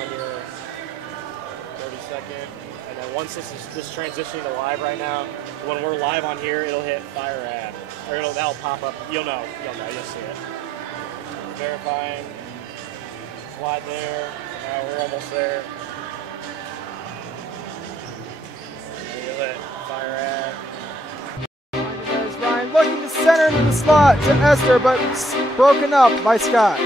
on your 30-second. And then once this is transitioning to live right now, when we're live on here, it'll hit fire ad. Or that'll pop up. You'll know, you'll see it. Verifying. Slide there. Now we're almost there. And you'll hit fire ad. There's Ryan looking to center into the slot to Esther, but broken up by Scott.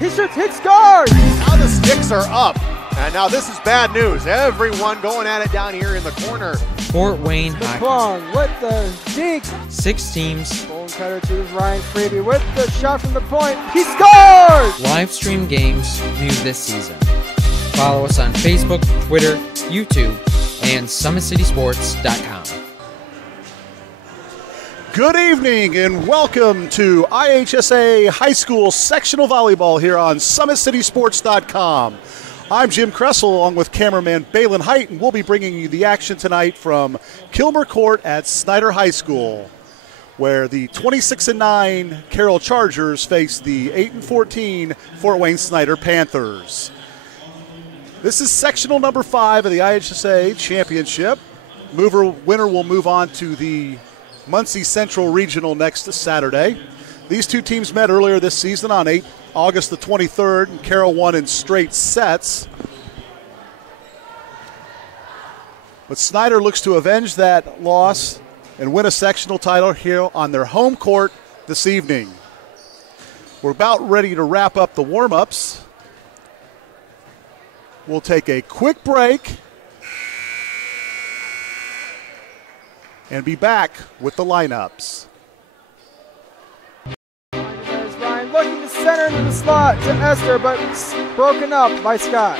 He shoots, hits, scores! Now the sticks are up. And now this is bad news. Everyone going at it down here in the corner. Fort Wayne Hockey. McClung with the deke. 6 teams. Bone cutter to Ryan Freeby with the shot from the point. He scores! Live stream games new this season. Follow us on Facebook, Twitter, YouTube, and SummitCitySports.com. Good evening and welcome to IHSAA High School Sectional Volleyball here on SummitCitySports.com. I'm Jim Kressel along with cameraman Balin Height, and we'll be bringing you the action tonight from Kilmer Court at Snider High School, where the 26-9 Carroll Chargers face the 8-14 Fort Wayne Snider Panthers. This is sectional number 5 of the IHSAA Championship. Winner will move on to the Muncie Central Regional next Saturday. These two teams met earlier this season on August the 23rd, and Carroll won in straight sets. But Snider looks to avenge that loss and win a sectional title here on their home court this evening. We're about ready to wrap up the warm-ups. We'll take a quick break and be back with the lineups. Looking to center into the slot to Esther, but broken up by Scott.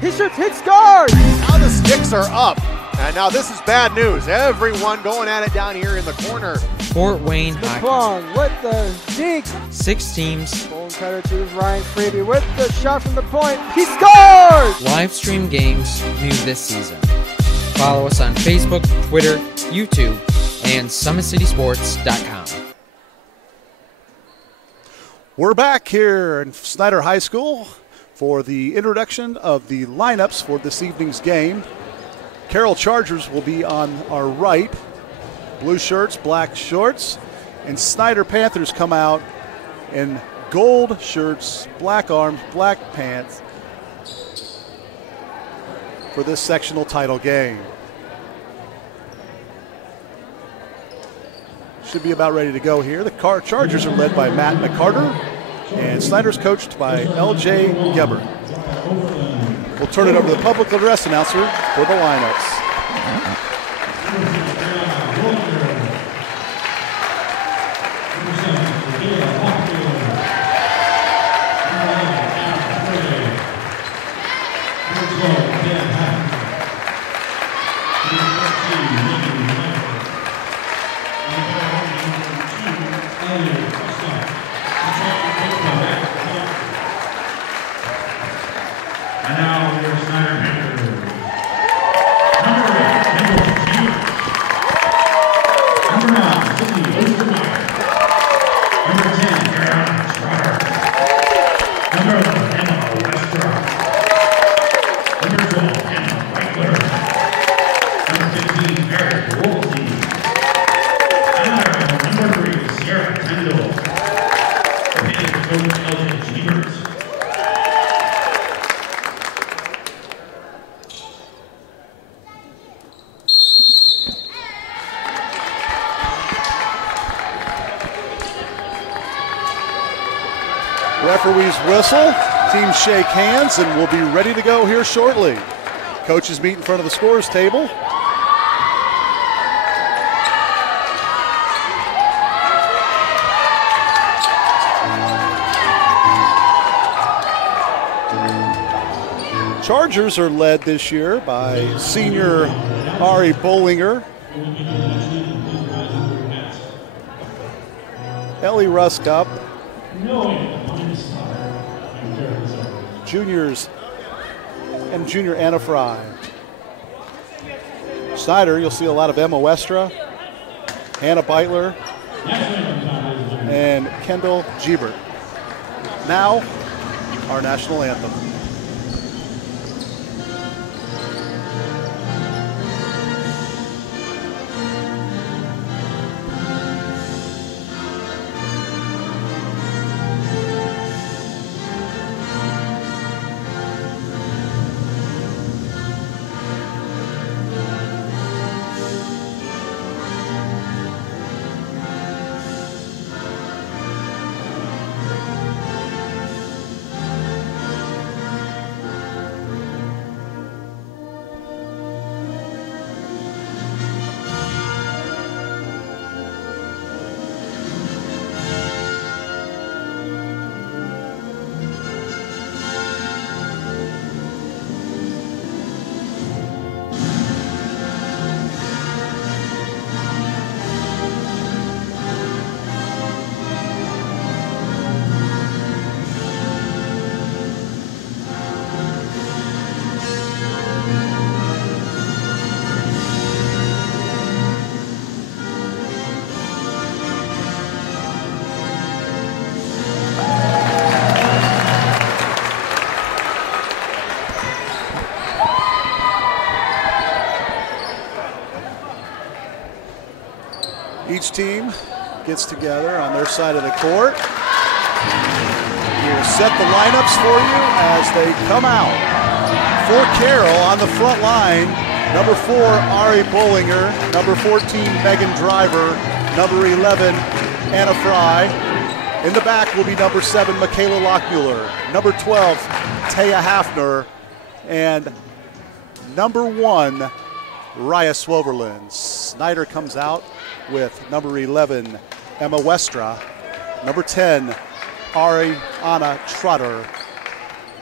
He shoots, hits, scores! Now the sticks are up. And now this is bad news. Everyone going at it down here in the corner. Fort Wayne Hockey. McClung with the deke. 6 teams. Bone cutter to Ryan Freeby with the shot from the point. He scores! Live stream games new this season. Follow us on Facebook, Twitter, YouTube, and SummitCitySports.com. We're back here in Snider High School for the introduction of the lineups for this evening's game. Carroll Chargers will be on our right. Blue shirts, black shorts. And Snider Panthers come out in gold shirts, black arms, black pants for this sectional title game. Should be about ready to go here. The Chargers are led by Matt McCarter, and Snider's coached by L.J. Gebert. We'll turn it over to the public address announcer for the lineups. Referees whistle, teams shake hands, and we'll be ready to go here shortly. Coaches meet in front of the scorers table. Chargers are led this year by senior Ari Bollinger, Ellie Ruskup, juniors, and junior Anna Fry. Snider, you'll see a lot of Emma Westra, Hannah Beitler, and Kendall Gebert. Now, our national anthem. team gets together on their side of the court. We'll set the lineups for you as they come out. For Carroll on the front line, number 4, Ari Bollinger, number 14, Megan Driver, number 11, Anna Fry. In the back will be number 7, Michaela Lockmuller, number 12, Taya Hafner, and number 1, Raya Swoverlin. Snider comes out with number 11, Emma Westra, number 10, Ariana Trotter,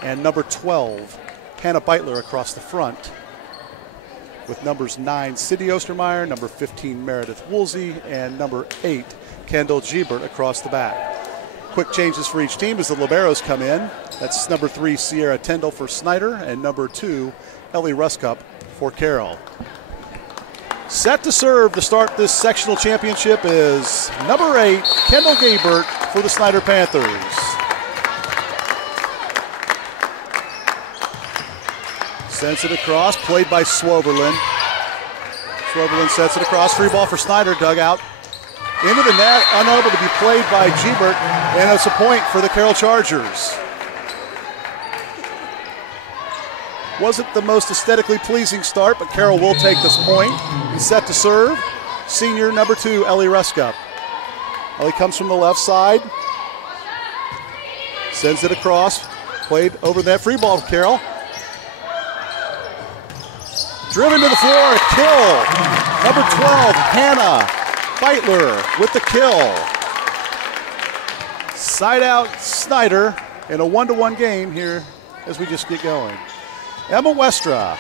and number 12, Hannah Beitler across the front, with numbers 9, Cindy Ostermeyer, number 15, Meredith Woolsey, and number 8, Kendall Giebert across the back. Quick changes for each team as the liberos come in. That's number 3, Sierra Tyndall for Snider, and number 2, Ellie Ruskup for Carroll. Set to serve to start this sectional championship is number 8, Kendall Giebert for the Snider Panthers. Sends it across, played by Swoverlin. Swoverlin sets it across, free ball for Snider, dug out into the net, unable to be played by Giebert, and it's a point for the Carroll Chargers. Wasn't the most aesthetically pleasing start, but Carroll will take this point. He's set to serve, senior number 2, Ellie Ruskup. Ellie comes from the left side, sends it across, played over that free ball for Carroll. Driven to the floor, a kill. Number 12, Hannah Beitler with the kill. Side out Snider in a 1-to-1 game here as we just get going. Emma Westra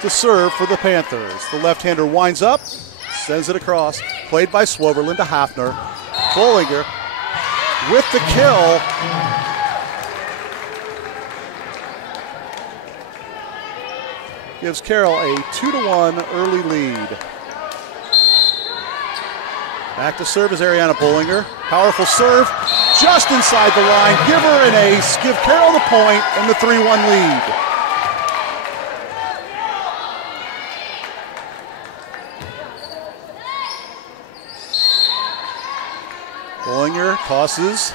to serve for the Panthers. The left-hander winds up, sends it across, played by Swoverlin to Hafner. Bollinger with the kill. Gives Carroll a 2-to-1 early lead. Back to serve is Ariana Bollinger. Powerful serve, just inside the line. Give her an ace, give Carroll the point and the 3-1 lead. Bollinger tosses,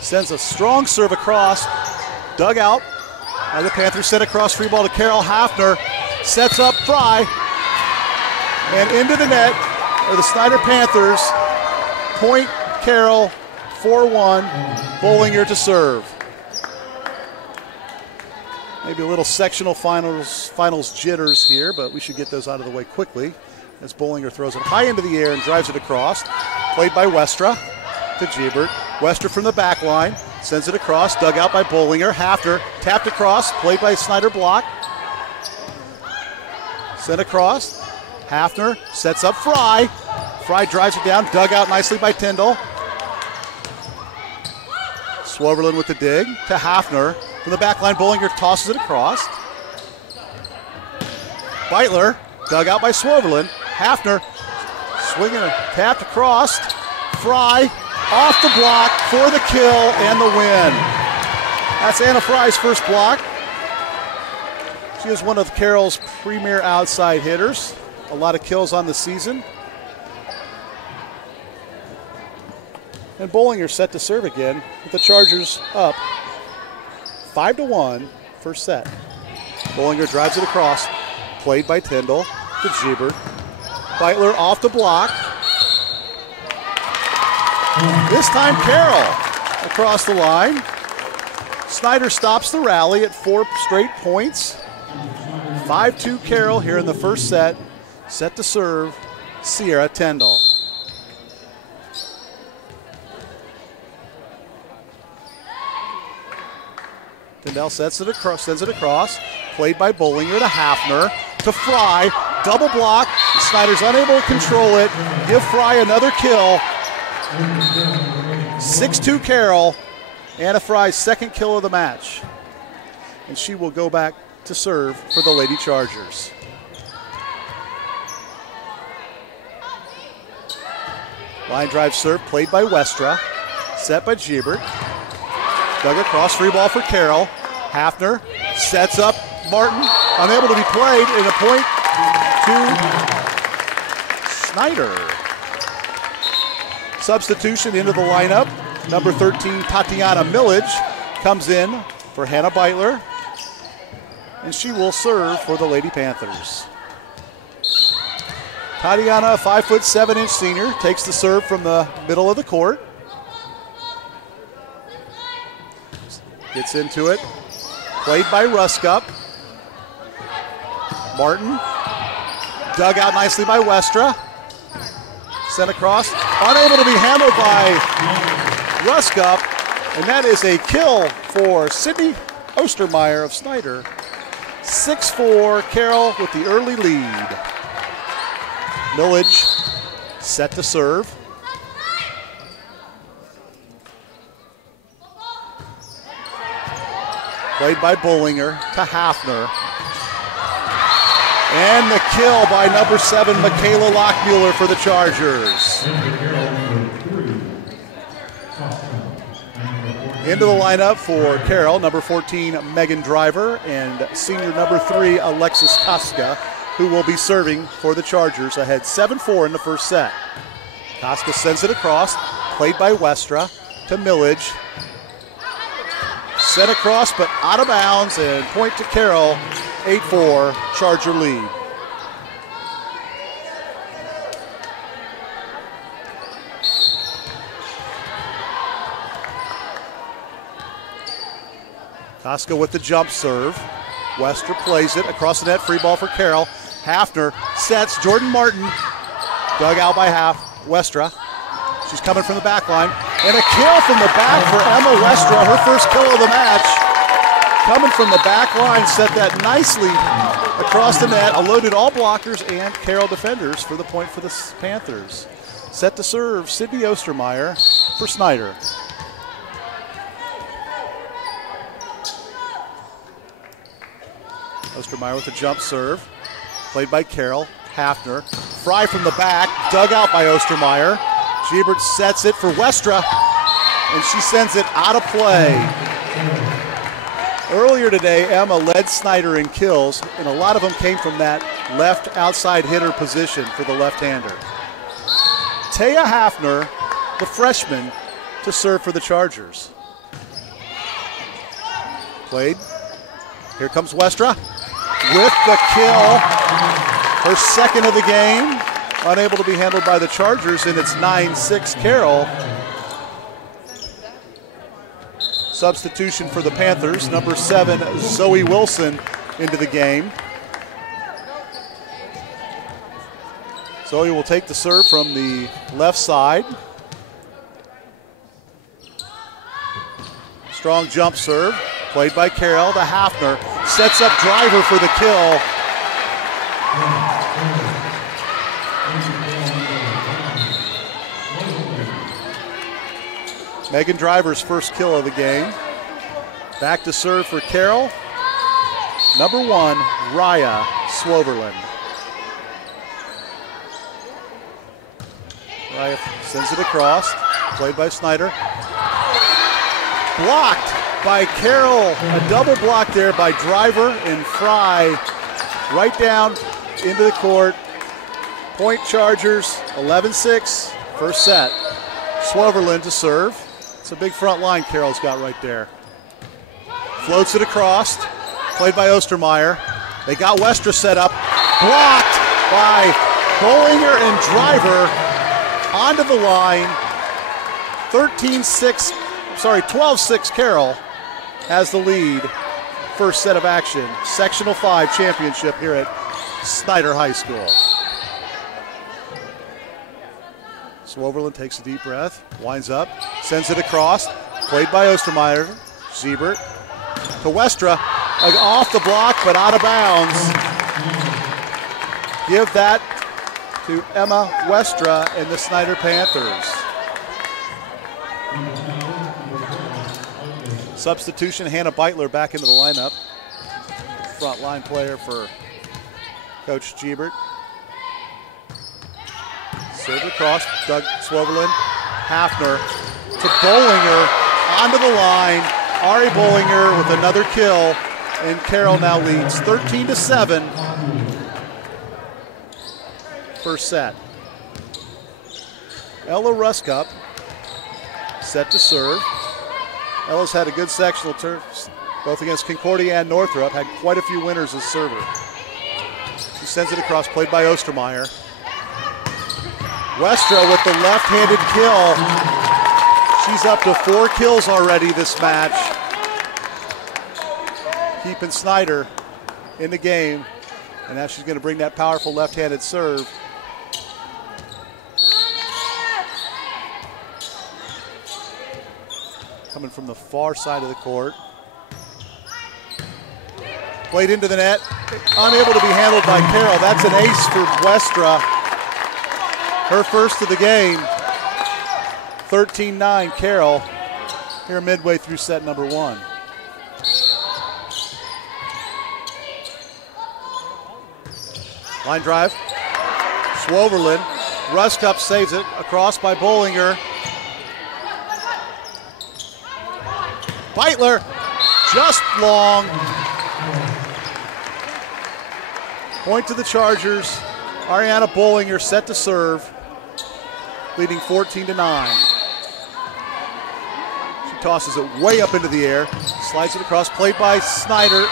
sends a strong serve across, dug out. By the Panthers, sent across, free ball to Carroll. Hafner sets up Fry, and into the net are the Snider Panthers. Point Carroll, 4-1. Bollinger to serve. Maybe a little sectional finals jitters here, but we should get those out of the way quickly as Bollinger throws it high into the air and drives it across. Played by Westra to Giebert. Westra from the back line. Sends it across, dug out by Bollinger. Hafner tapped across, played by Snider block. Sent across. Hafner sets up Fry. Fry drives it down, dug out nicely by Tyndall. Swoverlin with the dig to Hafner. From the back line, Bollinger tosses it across. Beitler, dug out by Swoverlin. Hafner swinging a tapped across. Fry off the block for the kill and the win. That's Anna Fry's first block. She is one of Carroll's premier outside hitters. A lot of kills on the season. And Bollinger set to serve again with the Chargers up 5-1 first set. Bollinger drives it across, played by Tyndall to Giebert. Beitler off the block. This time Carroll across the line. Snider stops the rally at 4 straight points. 5-2 Carroll here in the first set. Set to serve, Sierra Tyndall. Tyndall sends it across. Played by Bollinger to Hafner to Fry. Double block. Snider's unable to control it. Give Fry another kill. 6-2 Carroll. Anna Fry's second kill of the match. And she will go back to serve for the Lady Chargers. Line drive serve played by Westra. Set by Giebert. Dug across, free ball for Carroll. Hafner sets up Martin. Unable to be played, and a point to Snider. Substitution into the lineup. Number 13, Tatiana Millage, comes in for Hannah Beitler, and she will serve for the Lady Panthers. Tatiana, a 5'7" senior, takes the serve from the middle of the court. Gets into it. Played by Ruskup. Martin. Dug out nicely by Westra. Sent across. Unable to be handled by Ruskup. And that is a kill for Sydney Ostermeyer of Snider. 6-4, Carroll with the early lead. Millage set to serve. Played by Bollinger to Hafner. And the kill by number 7, Michaela Lockmuller for the Chargers. Into the lineup for Carroll, number 14, Megan Driver, and senior number 3, Alexis Koska, who will be serving for the Chargers, ahead 7-4 in the first set. Koska sends it across, played by Westra to Millage. Sent across, but out of bounds, and point to Carroll, 8-4, Charger lead. Koska with the jump serve. Westra plays it across the net, free ball for Carroll. Hafner sets, Jordan Martin, dug out by Westra. She's coming from the back line. And a kill from the back for Emma Westra, her first kill of the match. Coming from the back line, set that nicely across the net, eluded all blockers and Carroll defenders for the point for the Panthers. Set to serve, Sydney Ostermeyer for Snider. Ostermeyer with a jump serve, played by Carroll. Hafner, Fry from the back, dug out by Ostermeyer. Giebert sets it for Westra, and she sends it out of play. Earlier today, Emma led Snider in kills, and a lot of them came from that left outside hitter position for the left-hander. Taya Hafner, the freshman, to serve for the Chargers. Played. Here comes Westra with the kill. Her second of the game. Unable to be handled by the Chargers, and it's 9-6 Carroll. Substitution for the Panthers, number 7, Zoe Wilson, into the game. Zoe will take the serve from the left side. Strong jump serve, played by Carroll to Hafner. Sets up Driver for the kill. Megan Driver's first kill of the game. Back to serve for Carroll. Number 1, Raya Swoverland. Raya sends it across, played by Snider. Blocked by Carroll. A double block there by Driver and Fry. Right down into the court. Point Chargers, 11-6, first set. Swoverland to serve. It's a big front line Carroll's got right there. Floats it across, played by Ostermeyer. They got Westra set up. Blocked by Bollinger and Driver onto the line. 12-6 Carroll has the lead. First set of action. Sectional 5 championship here at Snider High School. Swoverland takes a deep breath, winds up, sends it across, played by Ostermeyer. Giebert to Westra, off the block but out of bounds. Give that to Emma Westra and the Snider Panthers. Substitution, Hannah Beitler back into the lineup. Front line player for Coach Giebert. Serve across, Doug Swoverland. Hafner to Bollinger, onto the line. Ari Bollinger with another kill, and Carroll now leads 13-7. First set. Ella Ruskup set to serve. Ella's had a good sectional turn, both against Concordia and Northrop, had quite a few winners as server. She sends it across, played by Ostermeyer. Westra with the left-handed kill. She's up to 4 kills already this match. Keeping Snider in the game. And now she's going to bring that powerful left-handed serve. Coming from the far side of the court. Played into the net. Unable to be handled by Carroll. That's an ace for Westra. Her first of the game. 13-9 Carroll here midway through set number 1. Line drive. Swoverlin. Ruskup saves it. Across by Bollinger. Beitler just long. Point to the Chargers. Ariana Bollinger set to serve, leading 14-9. She tosses it way up into the air, slides it across, played by Snider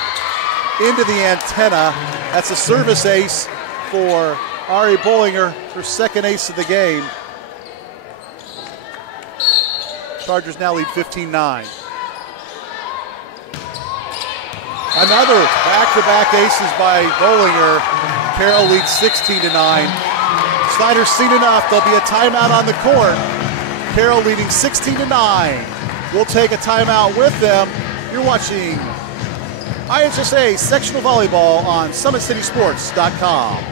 into the antenna. That's a service ace for Ari Bollinger, her second ace of the game. Chargers now lead 15-9. Another back-to-back aces by Bollinger. Carroll leads 16-9. Snider's seen enough. There'll be a timeout on the court. Carroll leading 16-9. We'll take a timeout with them. You're watching IHSAA Sectional Volleyball on SummitCitySports.com.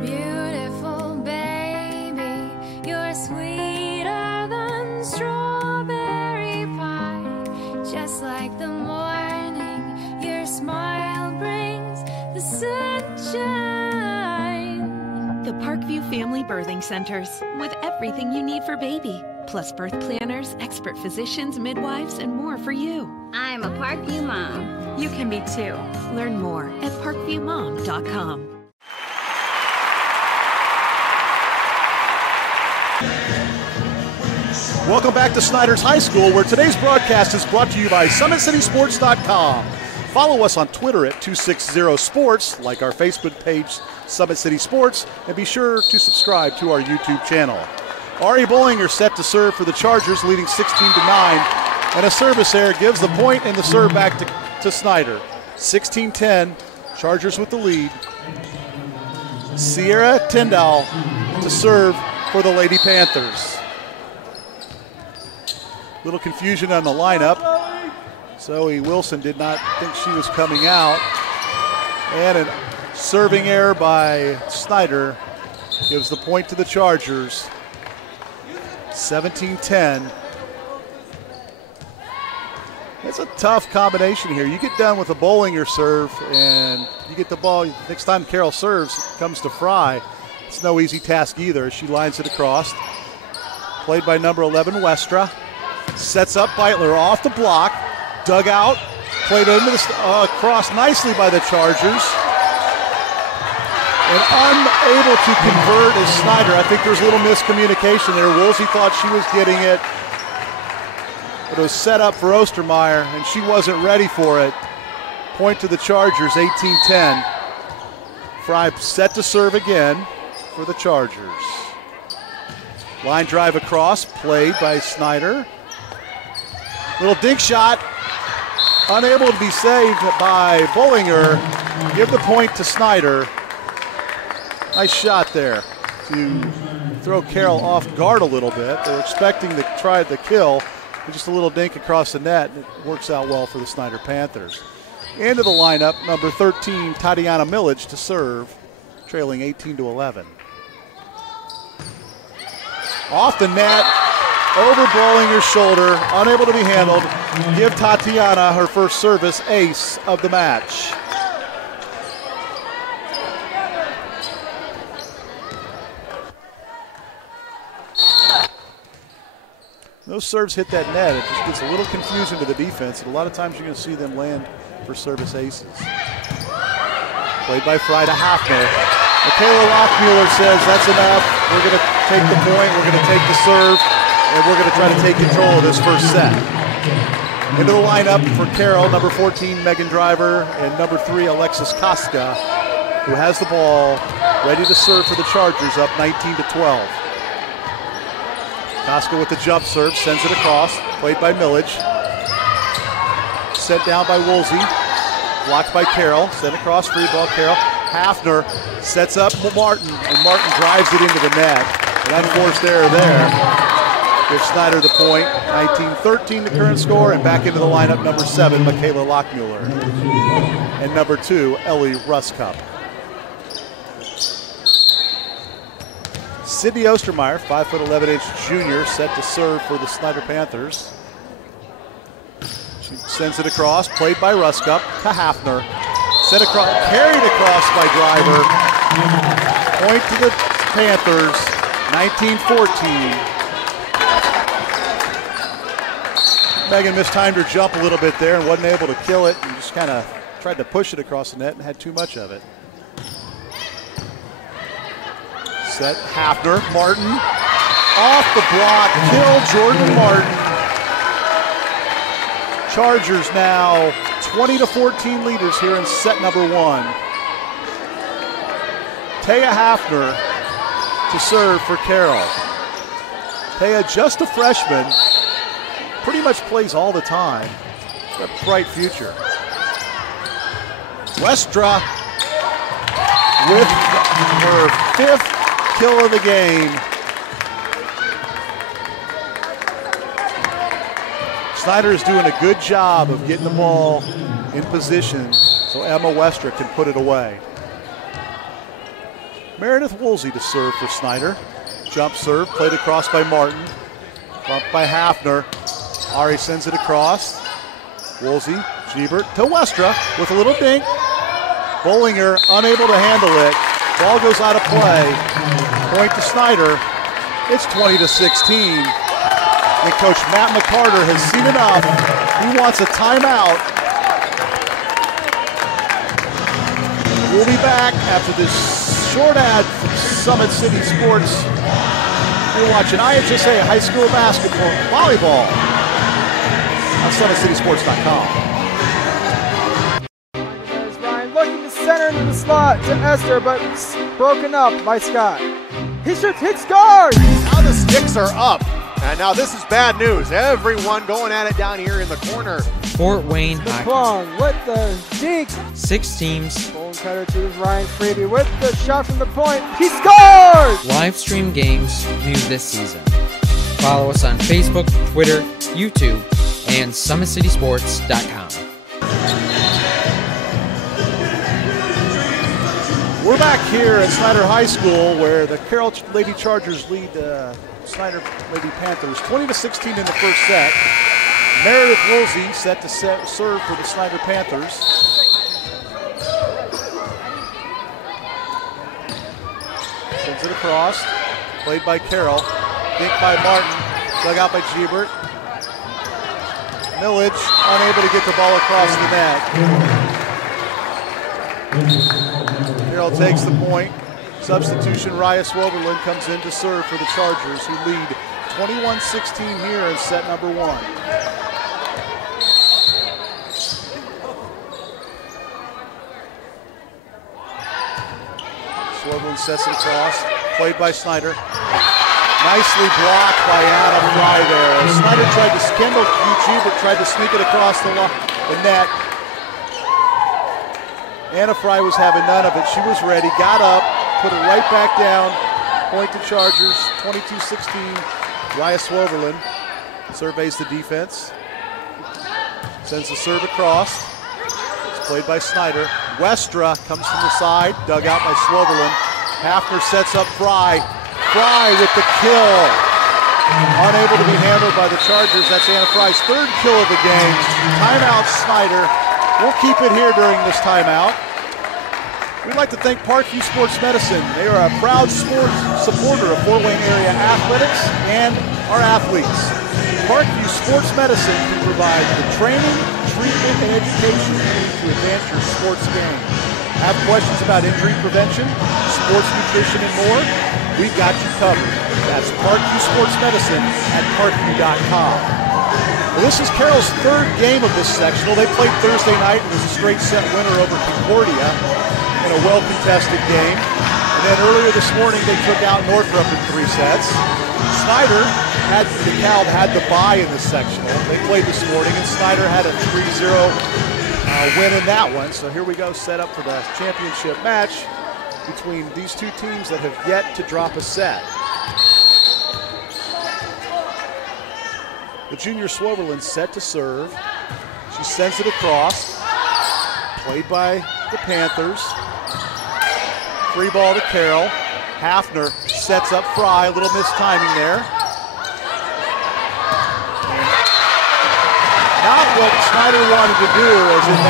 Beautiful baby, you're sweeter than strawberry pie. Just like the morning, your smile brings the sunshine. The Parkview Family Birthing Centers, with everything you need for baby, plus birth planners, expert physicians, midwives, and more for you. I'm a Parkview mom. You can be too. Learn more at parkviewmom.com. Welcome back to Snider's High School, where today's broadcast is brought to you by SummitCitySports.com. Follow us on Twitter at 260sports, like our Facebook page, Summit City Sports, and be sure to subscribe to our YouTube channel. Ari Bollinger set to serve for the Chargers, leading 16-9. And a service error gives the point and the serve back to Snider. 16-10, Chargers with the lead. Sierra Tyndall to serve for the Lady Panthers. Little confusion on the lineup. Zoe Wilson did not think she was coming out. And a serving error by Snider gives the point to the Chargers. 17-10. It's a tough combination here. You get done with a Bollinger serve and you get the ball. Next time Carroll serves, it comes to Fry. It's no easy task either. She lines it across. Played by number 11, Westra. Sets up Beitler off the block. Dug out. Played into the cross nicely by the Chargers. And unable to convert is Snider. I think there's a little miscommunication there. Woolsey thought she was getting it. But it was set up for Ostermeyer, and she wasn't ready for it. Point to the Chargers, 18-10. Fry set to serve again for the Chargers. Line drive across, played by Snider. Little dink shot, unable to be saved by Bollinger. Give the point to Snider. Nice shot there to throw Carroll off guard a little bit. They're expecting to try the kill. Just a little dink across the net. It works out well for the Snider Panthers. Into the lineup, number 13, Tatiana Millage to serve, trailing 18-11. Off the net, over Bollinger's shoulder, unable to be handled. Give Tatiana her first service ace of the match. Those serves hit that net. It just gets a little confusion to the defense, and a lot of times you're going to see them land for service aces. Played by Fry to Hafner. Michaela Rothmuller says that's enough. We're going to take the point, we're going to take the serve, and we're going to try to take control of this first set. Into the lineup for Carroll, number 14, Megan Driver, and number 3, Alexis Koska, who has the ball, ready to serve for the Chargers, up 19-12. Koska with the jump serve, sends it across, played by Millage. Set down by Woolsey, blocked by Carroll, sent across, free ball, Carroll. Hafner sets up Martin, and Martin drives it into the net. An unforced error there. Gives Snider the point. 19-13 the current score, and back into the lineup, number 7, Michaela Lockmuller. And number 2, Ellie Ruskup. Sydney Ostermeyer, 5'11" junior, set to serve for the Snider Panthers. She sends it across, played by Ruskup to Hafner. Set across, carried across by Driver. Point to the Panthers, 19-14. Megan mistimed her jump a little bit there and wasn't able to kill it, and just kind of tried to push it across the net and had too much of it. Set, Hafner, Martin, off the block, kill Jordan Martin. Chargers now 20-14 leaders here in set number 1. Taya Hafner to serve for Carroll. Taya, just a freshman, pretty much plays all the time. Got a bright future. Westra with her 5th kill of the game. Snider is doing a good job of getting the ball in position so Emma Westra can put it away. Meredith Woolsey to serve for Snider. Jump serve, played across by Martin. Bumped by Hafner. Ari sends it across. Woolsey, Giebert to Westra with a little dink. Bollinger unable to handle it. Ball goes out of play. Point to Snider. It's 20-16. And Coach Matt McCarter has seen enough. He wants a timeout. We'll be back after this short ad from Summit City Sports. You're watching IHSAA High School Basketball, Volleyball on SummitCitySports.com. There's Ryan looking to center into the slot to Esther, but broken up by Scott. He shoots, hits, scores! Now the sticks are up. And now this is bad news. Everyone going at it down here in the corner. Fort Wayne Hockey. Plum with the dink. 6 teams. Bone cutter to Ryan Freeby with the shot from the point. He scores! Live stream games new this season. Follow us on Facebook, Twitter, YouTube, and SummitCitySports.com. We're back here at Snider High School where the Carroll Lady Chargers lead Snider Lady Panthers 20-16 in the first set. Meredith Woolsey set to serve for the Snider Panthers. Sends it across, played by Carroll. Dink by Martin, dug out by Giebert. Millage unable to get the ball across the net. Carroll takes the point. Substitution, Raya Swoberlin comes in to serve for the Chargers, who lead 21-16 here in set number 1. Swoberlin sets it across, played by Snider. Nicely blocked by Anna Fry there. Snider tried to, Kendall Giebert tried to sneak it across the net. Anna Fry was having none of it. She was ready, got up, put it right back down. Point to Chargers, 22-16. Raya Swoberlin surveys the defense. Sends the serve across. It's played by Snider. Westra comes from the side, dug out by Swoberlin. Hafner sets up Fry. Fry with the kill. Unable to be handled by the Chargers. That's Anna Fry's 3rd kill of the game. Timeout, Snider. We'll keep it here during this timeout. We'd like to thank Parkview Sports Medicine. They are a proud supporter of Fort Wayne area athletics and our athletes. Parkview Sports Medicine can provide the training, treatment, and education you need to advance your sports game. Have questions about injury prevention, sports nutrition, and more? we've got you covered. That's Parkview Sports Medicine at parkview.com. Well, this is Carroll's third game of this sectional. They played Thursday night and was a straight set winner over Concordia in a well-contested game. And then earlier this morning, they took out Northrop in 3 sets. Snider had the bye in the sectional. They played this morning, and Snider had a 3-0 win in that one. So here we go, set up for the championship match between these two teams that have yet to drop a set. The junior Swoverland set to serve. She sends it across. Played by the Panthers. Free ball to Carroll. Hafner sets up Fry, a little mistiming there. Not what Snider wanted to do, as in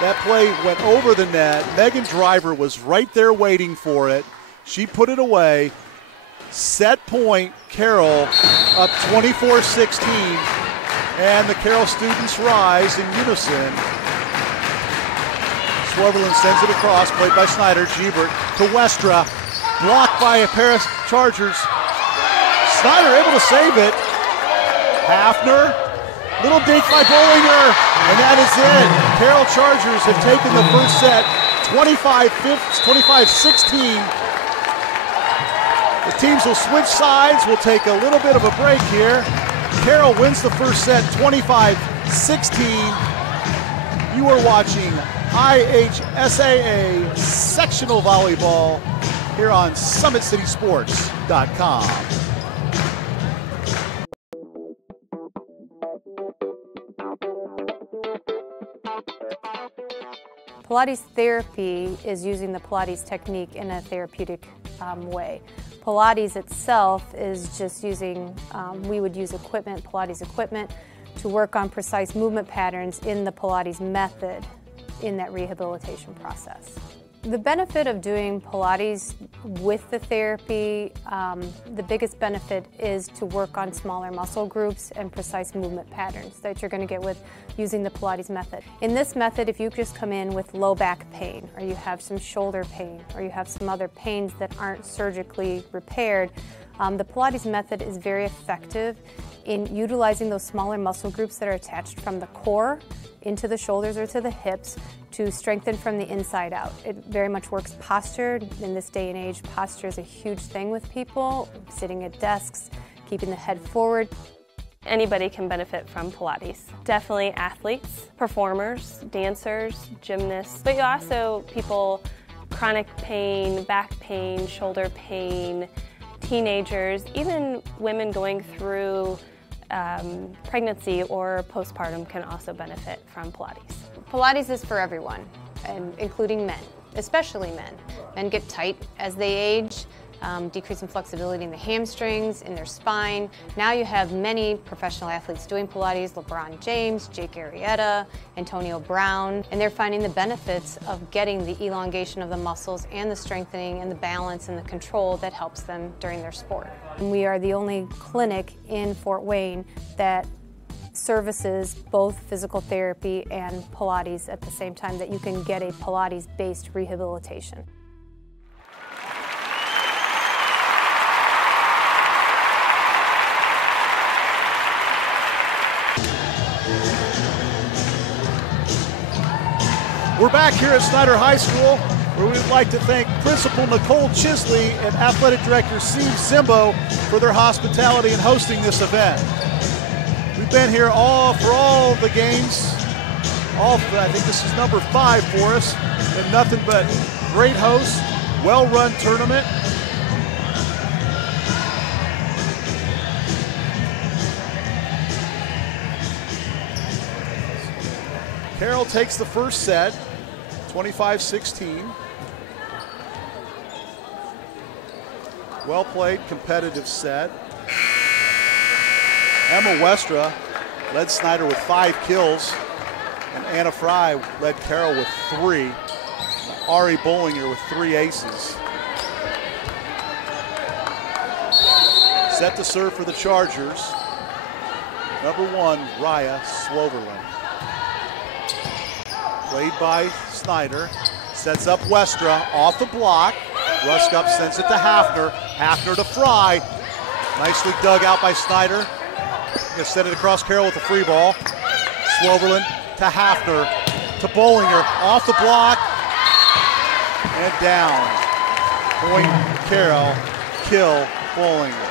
that play went over the net. Megan Driver was right there waiting for it. She put it away. Set point, Carroll up 24-16, and the Carroll students rise in unison. Swoverland sends it across, played by Snider. Gebert to Westra, blocked by a pair of Chargers. Snider able to save it. Hafner, little dink by Bollinger, and that is it. Carroll Chargers have taken the first set, 25-16. The teams will switch sides. We'll take a little bit of a break here. Carroll wins the first set, 25-16. You are watching IHSAA Sectional Volleyball here on SummitCitySports.com. Pilates therapy is using the Pilates technique in a therapeutic way. Pilates itself is just using, we would use equipment, Pilates equipment, to work on precise movement patterns in the Pilates method in that rehabilitation process. The benefit of doing Pilates with the therapy, the biggest benefit is to work on smaller muscle groups and precise movement patterns that you're going to get with using the Pilates method. In this method, if you just come in with low back pain, or you have some shoulder pain, or you have some other pains that aren't surgically repaired, the Pilates method is very effective in utilizing those smaller muscle groups that are attached from the core into the shoulders or to the hips to strengthen from the inside out. It very much works posture. In this day and age, posture is a huge thing with people, sitting at desks, keeping the head forward. Anybody can benefit from Pilates. Definitely athletes, performers, dancers, gymnasts, but you also people, chronic pain, back pain, shoulder pain, teenagers, even women going through pregnancy or postpartum can also benefit from Pilates. Pilates is for everyone, and including men, especially men. Men get tight as they age, decrease in flexibility in the hamstrings, in their spine. Now you have many professional athletes doing Pilates, LeBron James, Jake Arrieta, Antonio Brown, and they're finding the benefits of getting the elongation of the muscles and the strengthening and the balance and the control that helps them during their sport. And we are the only clinic in Fort Wayne that services both physical therapy and Pilates at the same time, that you can get a Pilates-based rehabilitation. We're back here at Snider High School, where we would like to thank Principal Nicole Chisley and Athletic Director Steve Zimbo for their hospitality in hosting this event. We've been here for all the games. I think this is number 5 for us, and nothing but great hosts, well-run tournament. Carroll takes the first set, 25-16. Well played, competitive set. Emma Westra led Snider with 5 kills, and Anna Fry led Carroll with 3. Ari Bollinger with 3 aces. Set to serve for the Chargers. Number 1, Raya Swoverland. Played by Snider. Sets up Westra off the block. Ruskup sends it to Hafner. Hafner to Fry. Nicely dug out by Snider. Gonna send it across Carroll with the free ball. Swoverland to Hafner. To Bollinger. Off the block. And down. Point Carroll. Kill Bollinger.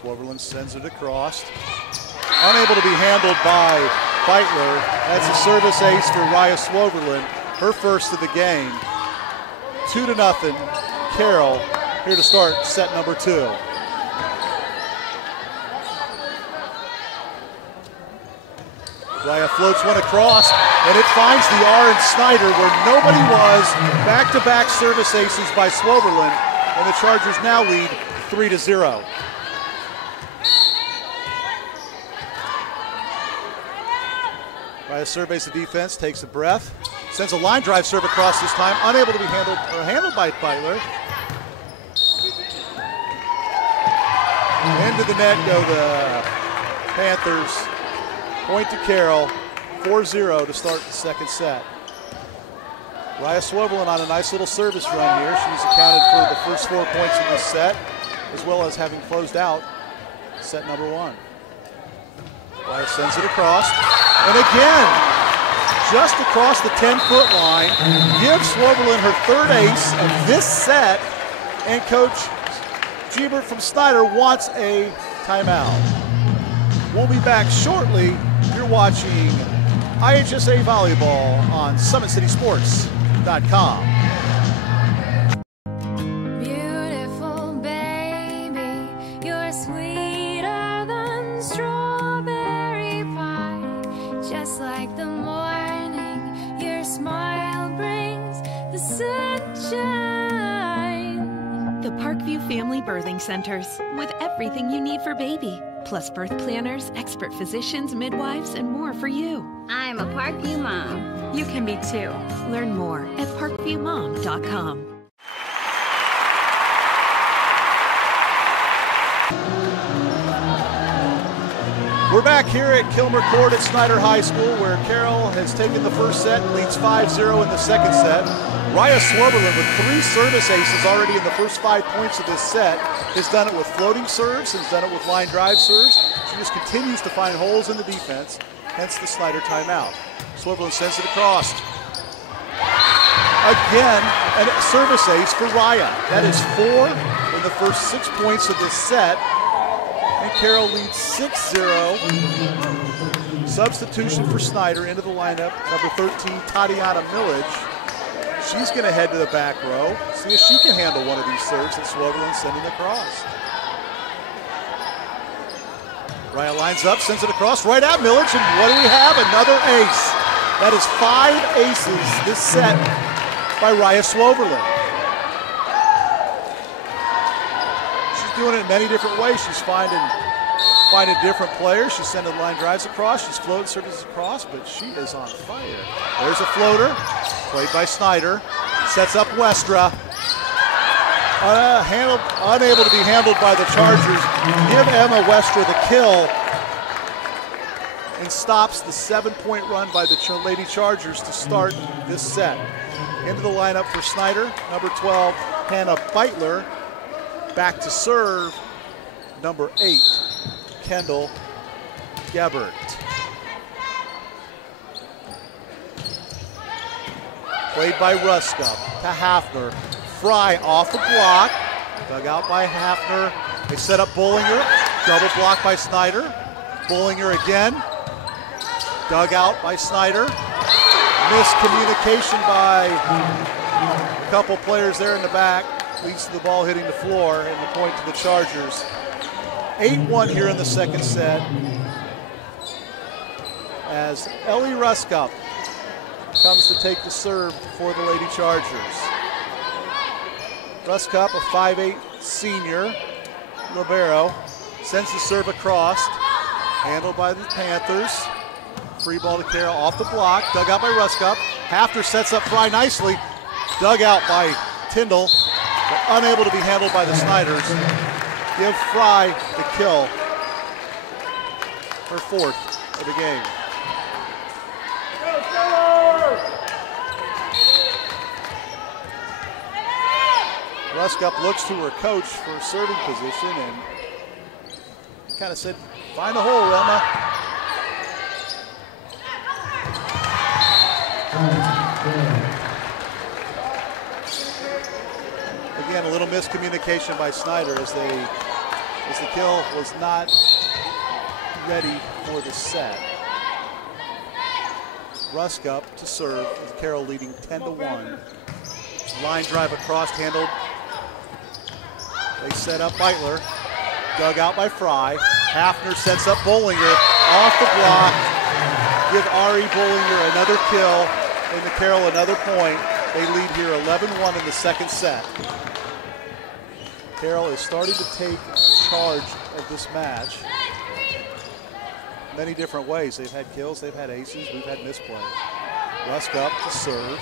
Swoverland sends it across. Unable to be handled by Beitler. That's a service ace for Raya Swoverland. Her first of the game. 2-0. Carroll here to start set number 2. Raya floats one across, and it finds the R in Snider where nobody was. Back-to-back service aces by Swoverland, and the Chargers now lead 3-0. Raya surveys the defense, takes a breath, sends a line drive serve across this time, unable to be handled by Beitler. Into the net go the Panthers. Point to Carroll, 4-0 to start the second set. Raya Swoverland on a nice little service run here. She's accounted for the first 4 points of this set, as well as having closed out set number 1. Raya sends it across, and again, just across the 10-foot line, gives Swoverland her third ace of this set, and Coach Giebert from Snider wants a timeout. We'll be back shortly. You're watching IHSAA Volleyball on SummitCitySports.com. Beautiful baby, you're sweeter than strawberry pie. Just like the morning, your smile brings the sunshine. The Parkview Family Birthing Centers, with everything you need for baby, plus birth planners, expert physicians, midwives, and more for you. I'm a Parkview mom. You can be too. Learn more at parkviewmom.com. We're back here at Kilmer Court at Snider High School, where Carroll has taken the first set and leads 5-0 in the second set. Raya Swoverland with 3 service aces already in the first 5 points of this set. Has done it with floating serves, has done it with line drive serves. She just continues to find holes in the defense, hence the Snider timeout. Swoverland sends it across. Again, a service ace for Raya. That is 4 in the first 6 points of this set. And Carroll leads 6-0. Substitution for Snider into the lineup, number 13, Tatiana Millage. She's going to head to the back row, see if she can handle one of these serves that Swoverland's sending across. Raya lines up, sends it across, right at Millage, and what do we have? Another ace. That is 5 aces this set by Raya Swoverland. She's doing it in many different ways. She's finding different players. She's sending line drives across. She's floating services across, but she is on fire. There's a floater, played by Snider. Sets up Westra. Unable to be handled by the Chargers. Give Emma Westra the kill and stops the 7-point run by the Lady Chargers to start this set. Into the lineup for Snider, number 12, Hannah Beitler. Back to serve, number 8, Kendall Gebert. Played by Ruska to Hafner. Fry off the block, dug out by Hafner. They set up Bollinger, double block by Snider. Bollinger again, dug out by Snider. Miscommunication by a couple players there in the back. Leads to the ball hitting the floor and the point to the Chargers. 8-1 here in the second set as Ellie Ruska comes to take the serve for the Lady Chargers. Ruska, a 5'8" senior libero, sends the serve across, handled by the Panthers. Free ball to Carroll off the block, dug out by Ruska. Hafner sets up Fry nicely, dug out by Tyndall, but unable to be handled by the Sniders. Give Fry the kill her 4th of the game. Ruskup looks to her coach for a serving position and kind of said, find a hole, Elma. Again, a little miscommunication by Snider as the kill was not ready for the set. Ruskup to serve with Carroll leading 10-1. Line drive across, handled. They set up Beitler. Dug out by Fry. Hafner sets up Bollinger off the block. Give Ari Bollinger another kill and the Carroll another point. They lead here 11-1 in the second set. Carroll is starting to take charge of this match many different ways. They've had kills, they've had aces, we've had misplay. Ruskup to serve.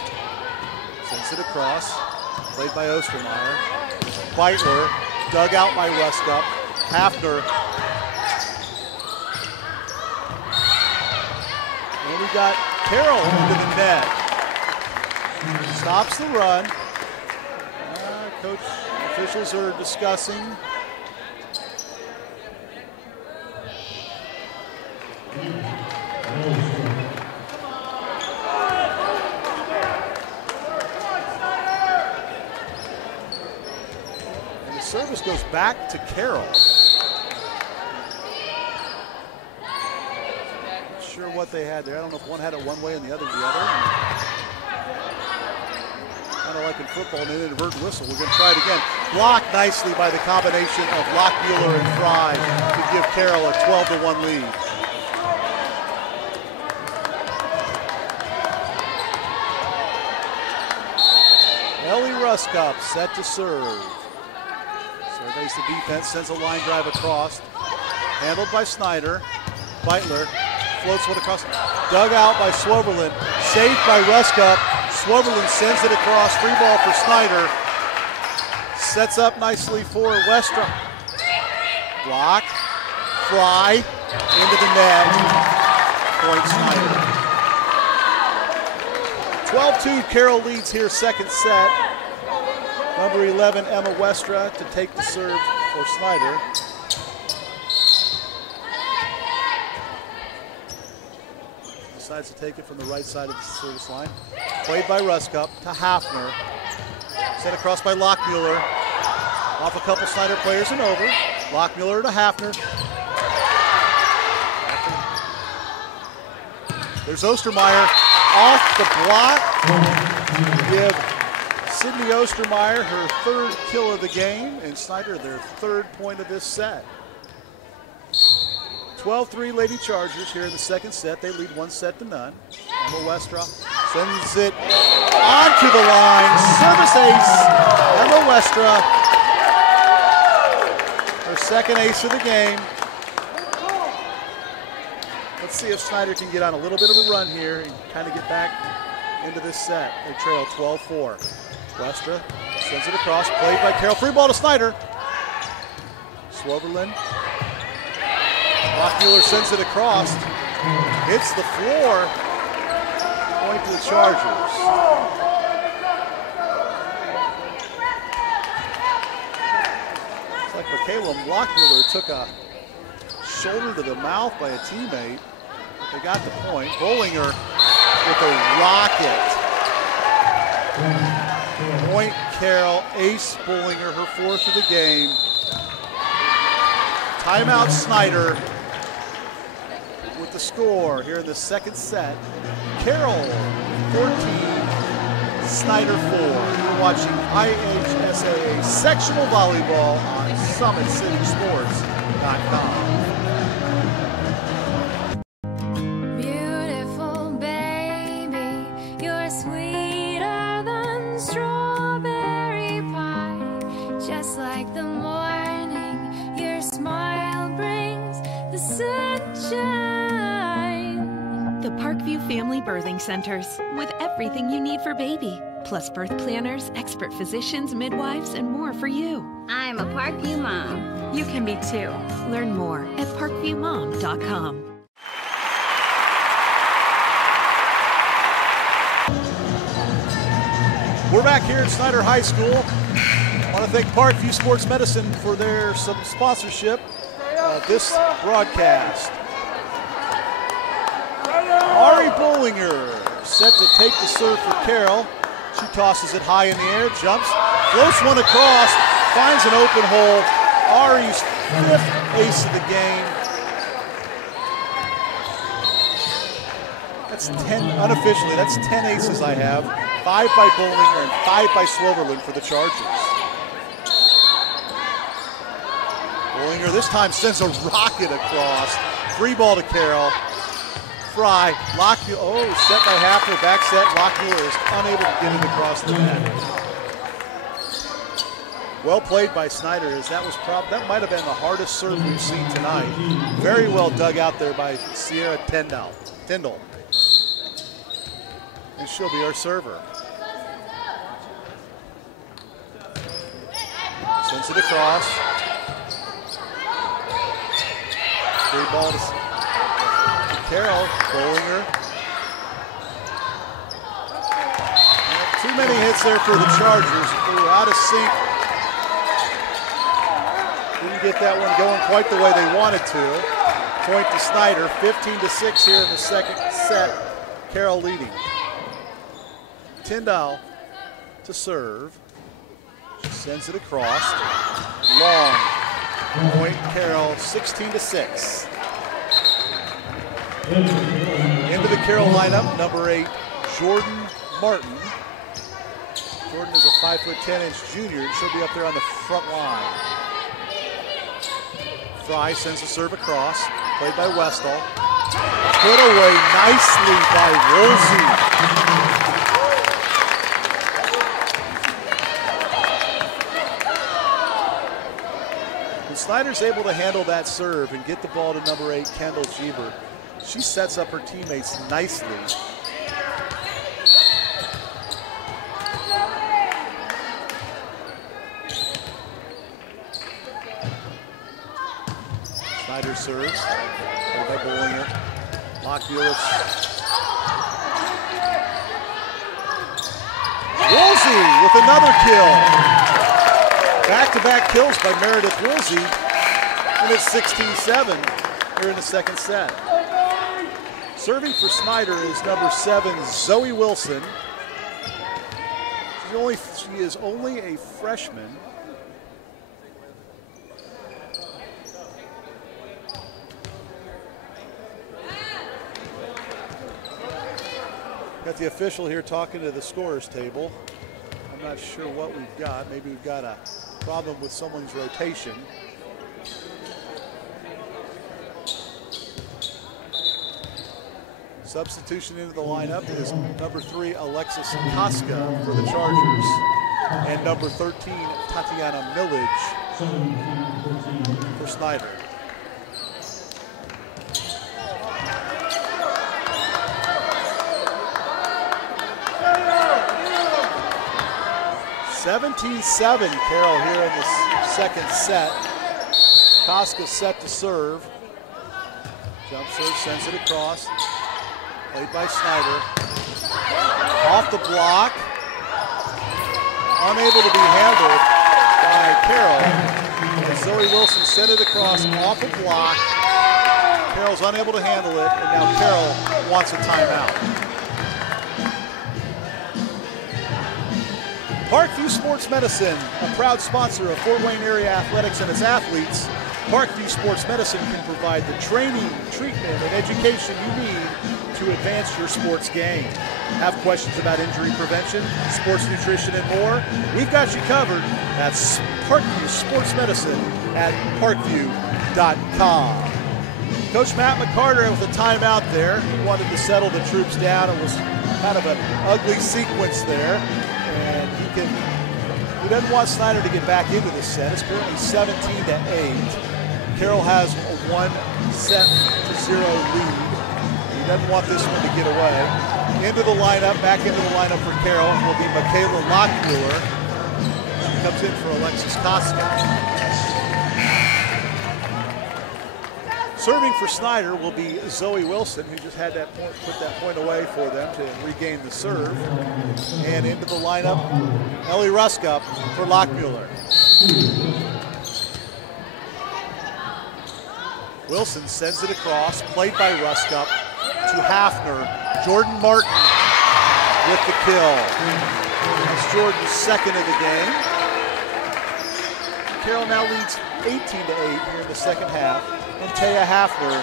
Sends it across. Played by Ostermeyer. Beitler dug out by Ruskup. Hafner. And we got Carroll into the net. Stops the run. Coach officials are discussing. And the service goes back to Carroll. Not sure what they had there. I don't know if one had it one way and the other the other. Kind of like in football, an inadvertent whistle. We're going to try it again. Blocked nicely by the combination of Lockmuller and Fry to give Carroll a 12-1 lead. Ellie Ruskup set to serve. Surveys the defense, sends a line drive across. Handled by Snider. Beitler floats one across. Dug out by Swoverlin. Saved by Ruskup. Swoverlin sends it across. Free ball for Snider. Sets up nicely for Westra. Block. Fly. Into the net. Point Snider. 12-2, Carroll leads here, second set. Number 11, Emma Westra, to take the serve for Snider. Decides to take it from the right side of the service line. Played by Ruskup to Hafner. Sent across by Lockmuller. Off a couple Snider players and over. Lockmuller to Hafner. There's Ostermeyer. Off the block, give Sydney Ostermeyer her 3rd kill of the game, and Snider their 3rd point of this set. 12-3 Lady Chargers here in the second set. They lead 1-0. Emma Westra sends it onto the line. Service ace, Emma Westra. Her 2nd ace of the game. Let's see if Snider can get on a little bit of a run here and kind of get back into this set. They trail 12-4. Westra sends it across, played by Carroll. Free ball to Snider. Swoverlin. Lockmuller sends it across. Hits the floor. Point to the Chargers. It's like Michaela Lockmuller took a shoulder to the mouth by a teammate. They got the point. Bollinger with a rocket. Point Carroll, ace Bollinger, her 4th of the game. Timeout Snider with the score here in the second set. Carroll 14, Snider 4. You're watching IHSAA Sectional Volleyball on SummitCitySports.com. Family Birthing Centers, with everything you need for baby, plus birth planners, expert physicians, midwives, and more for you. I'm a Parkview mom. You can be too. Learn more at parkviewmom.com. We're back here at Snider High School. I want to thank Parkview Sports Medicine for their sponsorship of this broadcast. Ari Bollinger set to take the serve for Carroll. She tosses it high in the air, jumps, floats one across, finds an open hole. Ari's 5th ace of the game. That's 10, unofficially, that's 10 aces I have. 5 by Bollinger and 5 by Swoverland for the Chargers. Bollinger this time sends a rocket across. Free ball to Carroll. Fry, Lockmuir, oh, set by Hafner, back set. Lockmuir is unable to get it across the net. Well played by Snider, as that might have been the hardest serve we've seen tonight. Very well dug out there by Sierra Tyndall. And she'll be our server. Sends it across. Free ball to Carroll, Bollinger. Too many hits there for the Chargers. They were out of sync. Didn't get that one going quite the way they wanted to. Point to Snider, 15-6 here in the second set. Carroll leading. Tyndall to serve. She sends it across. Long. Point Carroll, 16-6. Into the Carroll lineup, number 8, Jordan Martin. Jordan is a 5'10" junior. She'll be up there on the front line. Fry sends the serve across, played by Westall. Put away nicely by Woolsey. When Snider's able to handle that serve and get the ball to number 8, Kendall Jeber, she sets up her teammates nicely. Snider serves, played by Bollinger. Lockmuir. Woolsey with another kill. Back-to-back kills by Meredith Woolsey, and it's 16-7 here in the second set. Serving for Snider is number 7, Zoe Wilson. She is only a freshman. Got the official here talking to the scorers table. I'm not sure what we've got. Maybe we've got a problem with someone's rotation. Substitution into the lineup is number 3, Alexis Koska for the Chargers, and number 13, Tatiana Millage for Snider. (17-7) Carroll here in the second set. Koska set to serve. Jump serve, sends it across. Played by Snider. Off the block. Unable to be handled by Carroll. And Zoe Wilson sent it across off the block. Carroll's unable to handle it, and now Carroll wants a timeout. Parkview Sports Medicine, a proud sponsor of Fort Wayne area athletics and its athletes. Parkview Sports Medicine can provide the training, treatment, and education you need to advance your sports game. Have questions about injury prevention, sports nutrition, and more? We've got you covered. That's Parkview Sports Medicine at parkview.com. Coach Matt McCarter with a timeout there. He wanted to settle the troops down. It was kind of an ugly sequence there. And he doesn't want Snider to get back into this set. It's currently 17-8. Carroll has a 1-0 lead. He doesn't want this one to get away. Into the lineup, back into the lineup for Carroll will be Michaela Lockmuir. She comes in for Alexis Koska. Serving for Snider will be Zoe Wilson, who just had that point, put that point away for them to regain the serve. And into the lineup, Ellie Ruskup for Lockmuller. Wilson sends it across, played by Ruskup to Hafner. Jordan Martin with the kill. That's Jordan's second of the game. Carroll now leads 18-8 here in the second half. And Taya Hafner,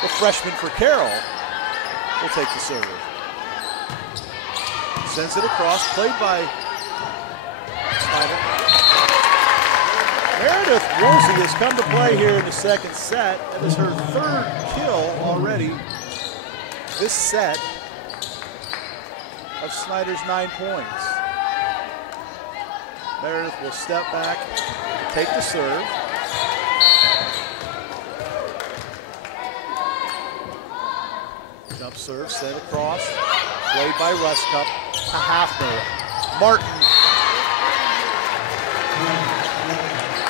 the freshman for Carroll, will take the serve. Sends it across, played by Snider. Meredith Woolsey has come to play here in the second set. That is her third kill already this set of Snider's 9 points. Meredith will step back, take the serve. Jump serve, sent across, played by Ruskup to Hafner. Martin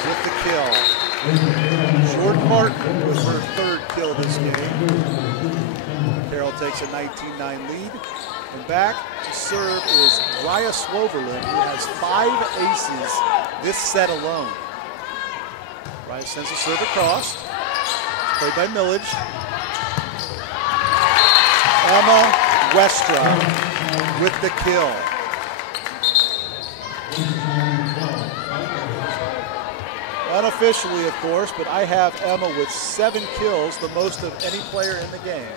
with the kill. Jordan Martin with her third kill this game. Carroll takes a 19-9 lead. And back to serve is Raya Swoverlin, who has 5 aces this set alone. Raya sends the serve across. It's played by Millage. Emma Westra with the kill. Unofficially, of course, but I have Emma with 7 kills, the most of any player in the game.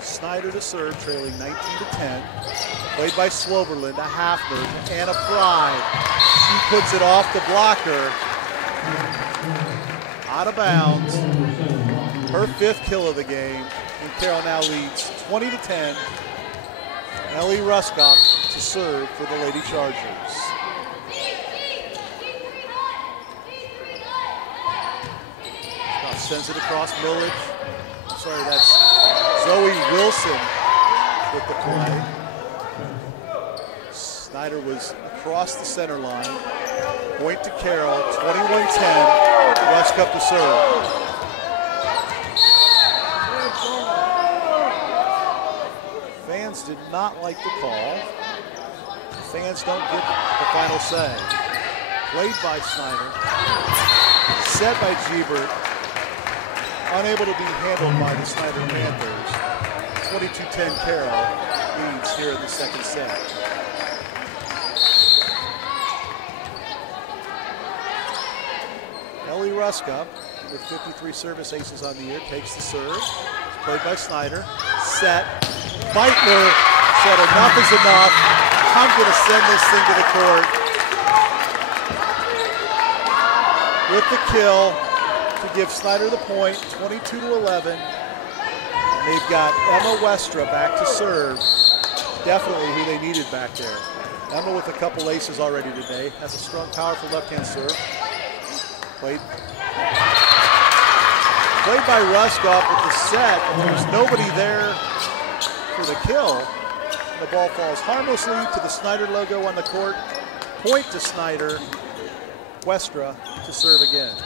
Snider to serve, trailing 19-10. Played by Swoverlin to Hafner to Anna Fry. She puts it off the blocker. Out of bounds. Her 5th kill of the game. And Carroll now leads 20-10. Ellie Ruskup to serve for the Lady Chargers. Sends it across Millage. Sorry, that's Zoe Wilson with the play. Snider was across the center line. Point to Carroll, 21-10. Ruskup to serve. Fans did not like the call. Fans don't get the final say. Played by Snider. Set by Gebert. Unable to be handled by the Snider Panthers. 22-10 Carroll leads here in the second set. Ellie Ruskup with 53 service aces on the year takes the serve. It's played by Snider. Set. Beitler said enough is enough. I'm going to send this thing to the court. With the kill to give Snider the point, 22-11. And they've got Emma Westra back to serve. Definitely who they needed back there. Emma with a couple aces already today. Has a strong, powerful left-hand serve. Played by Ruskup with the set, and there was nobody there for the kill. The ball falls harmlessly to the Snider logo on the court. Point to Snider. Westra to serve again.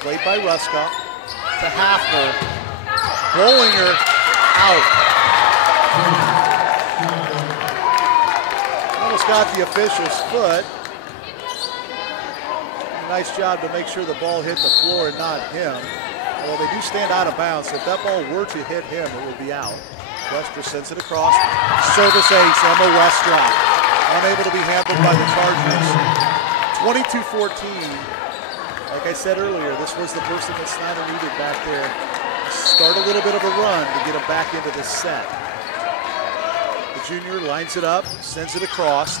Played by Ruskup to Hafner. Bollinger out. Almost got the official's foot. Nice job to make sure the ball hit the floor and not him. Although they do stand out of bounds, so if that ball were to hit him, it would be out. Westra sends it across. Service ace, Emma Westra. Unable to be handled by the Chargers. 22-14. Like I said earlier, this was the person that Snider needed back there. Start a little bit of a run to get him back into this set. The junior lines it up, sends it across.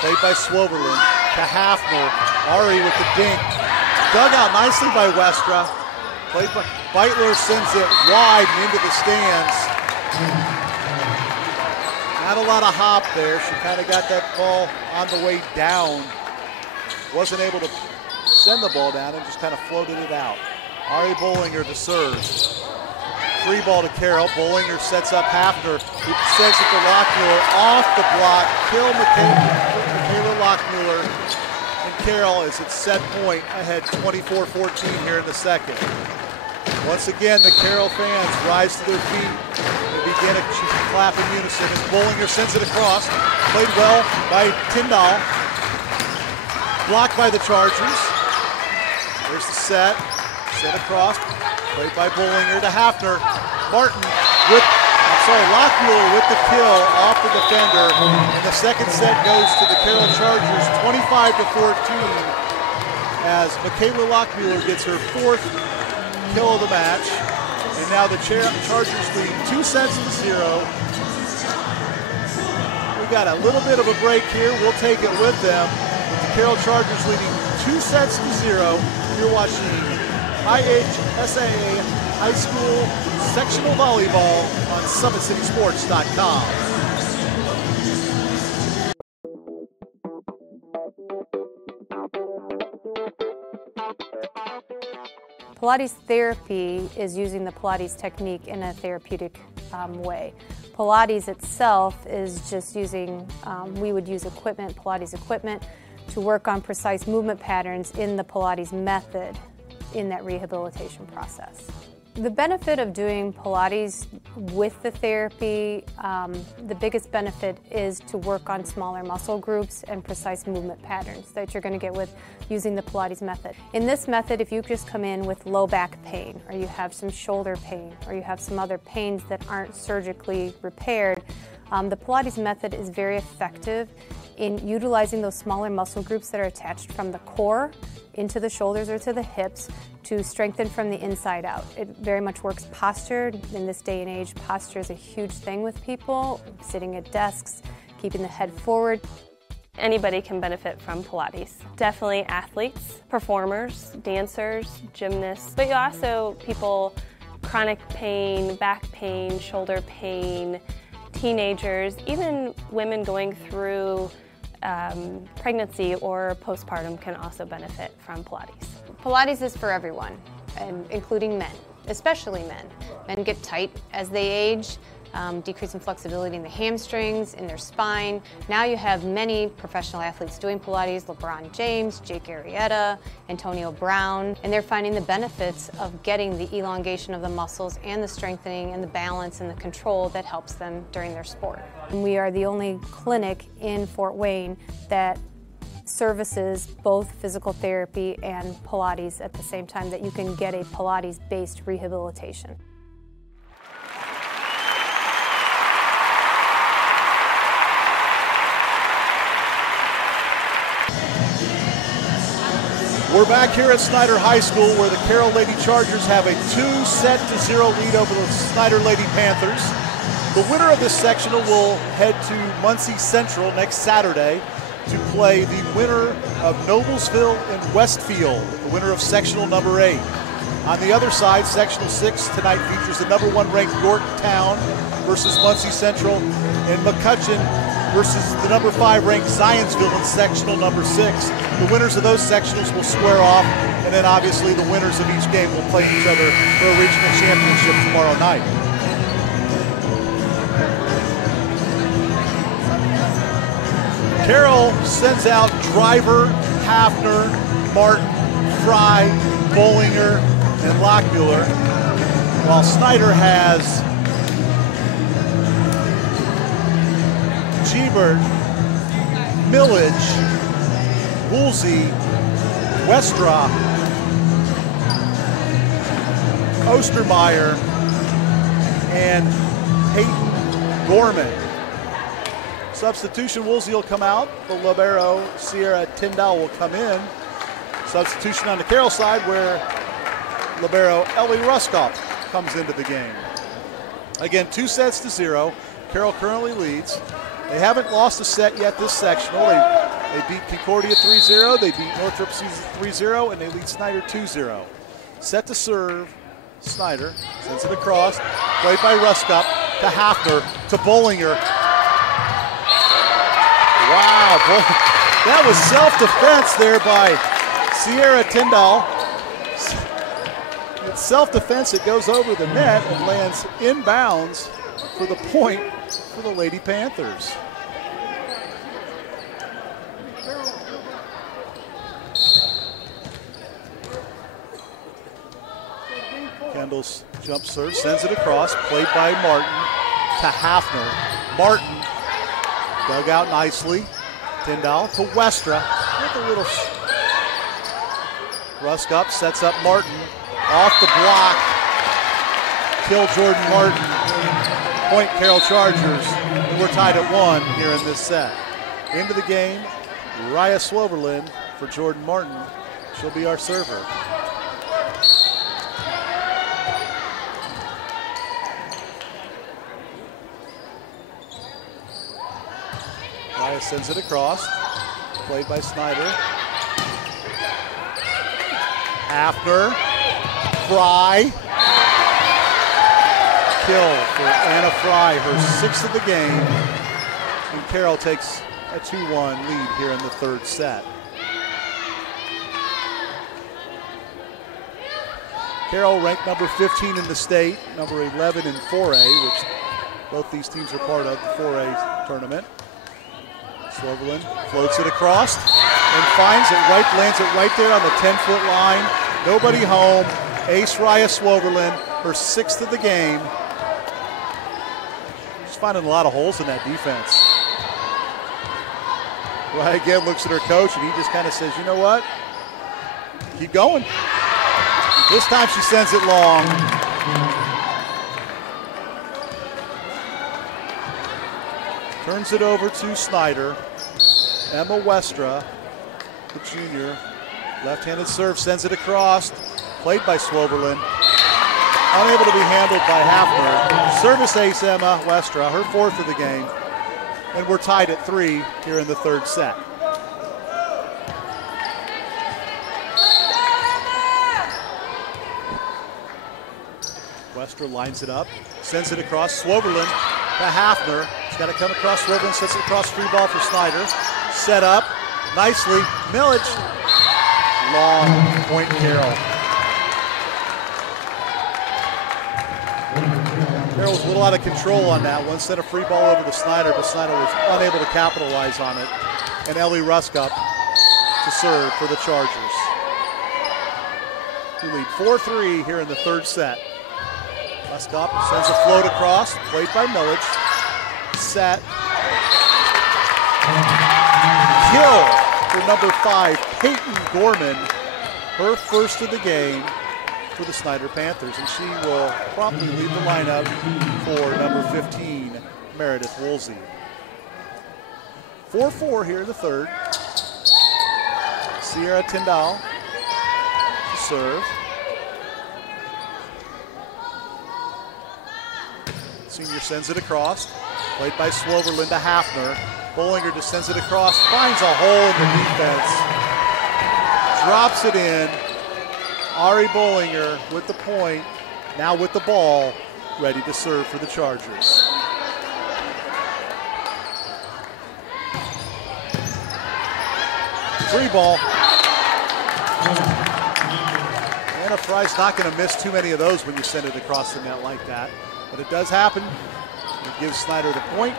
Played by Swoverlin to Hafner. Ari with the dink. Dug out nicely by Westra. Played by Beitler, sends it wide and into the stands. Not a lot of hop there. She kind of got that ball on the way down. Wasn't able to send the ball down and just kind of floated it out. Ari Bollinger to serve. Free ball to Carroll. Bollinger sets up Hafner, who sends it to Lockmuller off the block. Kill Michaela Lockmuller and Carroll as it's set point ahead 24-14 here in the second. Once again, the Carroll fans rise to their feet and begin a clap in unison as Bollinger sends it across. Played well by Tyndall. Blocked by the Chargers. There's the set. Set across. Played by Bollinger to Hafner. Martin with, Lockmuller with the kill off the defender. And the second set goes to the Carroll Chargers 25-14 as Michaela Lockmuller gets her 4th kill of the match. And now the Chargers lead 2-0. We got a little bit of a break here. We'll take it with them. With the Carroll Chargers leading 2-0. You're watching IHSAA High School Sectional Volleyball on SummitCitySports.com. Pilates therapy is using the Pilates technique in a therapeutic way. Pilates itself is just using, we would use equipment, Pilates equipment, to work on precise movement patterns in the Pilates method in that rehabilitation process. The benefit of doing Pilates with the therapy, the biggest benefit is to work on smaller muscle groups and precise movement patterns that you're going to get with using the Pilates method. In this method, if you just come in with low back pain, or you have some shoulder pain, or you have some other pains that aren't surgically repaired, the Pilates method is very effective in utilizing those smaller muscle groups that are attached from the core into the shoulders or to the hips to strengthen from the inside out. It very much works posture. In this day and age, posture is a huge thing with people, sitting at desks, keeping the head forward. Anybody can benefit from Pilates. Definitely athletes, performers, dancers, gymnasts, but also people, chronic pain, back pain, shoulder pain, teenagers, even women going through pregnancy or postpartum can also benefit from Pilates. Pilates is for everyone, and including men, especially men. Men get tight as they age, decrease in flexibility in the hamstrings, in their spine. Now you have many professional athletes doing Pilates, LeBron James, Jake Arrieta, Antonio Brown, and they're finding the benefits of getting the elongation of the muscles and the strengthening and the balance and the control that helps them during their sport. And we are the only clinic in Fort Wayne that services both physical therapy and Pilates at the same time, that you can get a Pilates-based rehabilitation. We're back here at Snider High School where the Carroll Lady Chargers have a 2-0 lead over the Snider Lady Panthers. The winner of this sectional will head to Muncie Central next Saturday to play the winner of Noblesville and Westfield, the winner of sectional number 8. On the other side, sectional 6 tonight features the number 1 ranked Yorktown versus Muncie Central, and McCutcheon versus the number 5 ranked Zionsville in sectional number 6. The winners of those sectionals will square off, and then obviously the winners of each game will play each other for a regional championship tomorrow night. Carroll sends out Driver, Hafner, Martin, Fry, Bollinger, and Lockmuller, while Snider has Gebert, Millage, Woolsey, Westra, Ostermeyer, and Peyton Gorman. Substitution, Woolsey will come out. The libero, Sierra Tyndall, will come in. Substitution on the Carroll side where libero Ellie Ruskoff comes into the game. Again, 2-0. Carroll currently leads. They haven't lost a set yet this sectional. They beat Concordia 3-0, they beat Northrop 3-0, and they lead Snider 2-0. Set to serve, Snider sends it across, played by Ruskoff to Hafner, to Bollinger. Wow, that was self-defense there by Sierra Tyndall. It's self-defense, it goes over the net and lands inbounds for the point for the Lady Panthers. handles jump serve, sends it across, played by Martin to Hafner. Martin dug out nicely. Tyndall to Westra with a little Rusk up, sets up Martin. Off the block. Kill Jordan Martin. Point Carroll Chargers. And we're tied at 1 here in this set. Into the game, Raya Swoverlin for Jordan Martin. She'll be our server. Raya sends it across. Played by Snider. Hafner. Fry. Kill for Anna Fry, her 6th of the game. And Carroll takes a 2-1 lead here in the 3rd set. Carroll ranked number 15 in the state, number 11 in 4A, which both these teams are part of the 4A tournament. Swoverlin floats it across and finds it right, lands it right there on the 10-foot line. Nobody home. Ace Raya Swoverlin, her 6th of the game. She's finding a lot of holes in that defense. Raya again looks at her coach and he just kind of says, you know what? Keep going. This time she sends it long. Turns it over to Snider. Emma Westra, the junior. Left-handed serve, sends it across. Played by Swoverlin. Unable to be handled by Hafner. Service ace Emma Westra, her 4th of the game. And we're tied at 3 here in the 3rd set. Westra lines it up, sends it across. Swoverlin to Hafner. She's got to come across. Swoverlin sets it across. Free ball for Snider. Set up nicely. Millage. Long point Carroll. Carroll was a little out of control on that one. Sent a free ball over to Snider, but Snider was unable to capitalize on it. And Ellie Rusk up to serve for the Chargers. We lead 4-3 here in the 3rd set. Rusk up, sends a float across, played by Millage. Set. Kill for number 5, Peyton Gorman. Her 1st of the game for the Snider Panthers, and she will promptly lead the lineup for number 15, Meredith Woolsey. 4-4 here in the 3rd. Sierra Tyndall to serve. Senior sends it across. Played by Swoverlin to Hafner. Bollinger just sends it across. Finds a hole in the defense. Drops it in. Ari Bollinger with the point. Now with the ball. Ready to serve for the Chargers. Free ball. Anna Fry's not going to miss too many of those when you send it across the net like that. But it does happen. It gives Snider the point.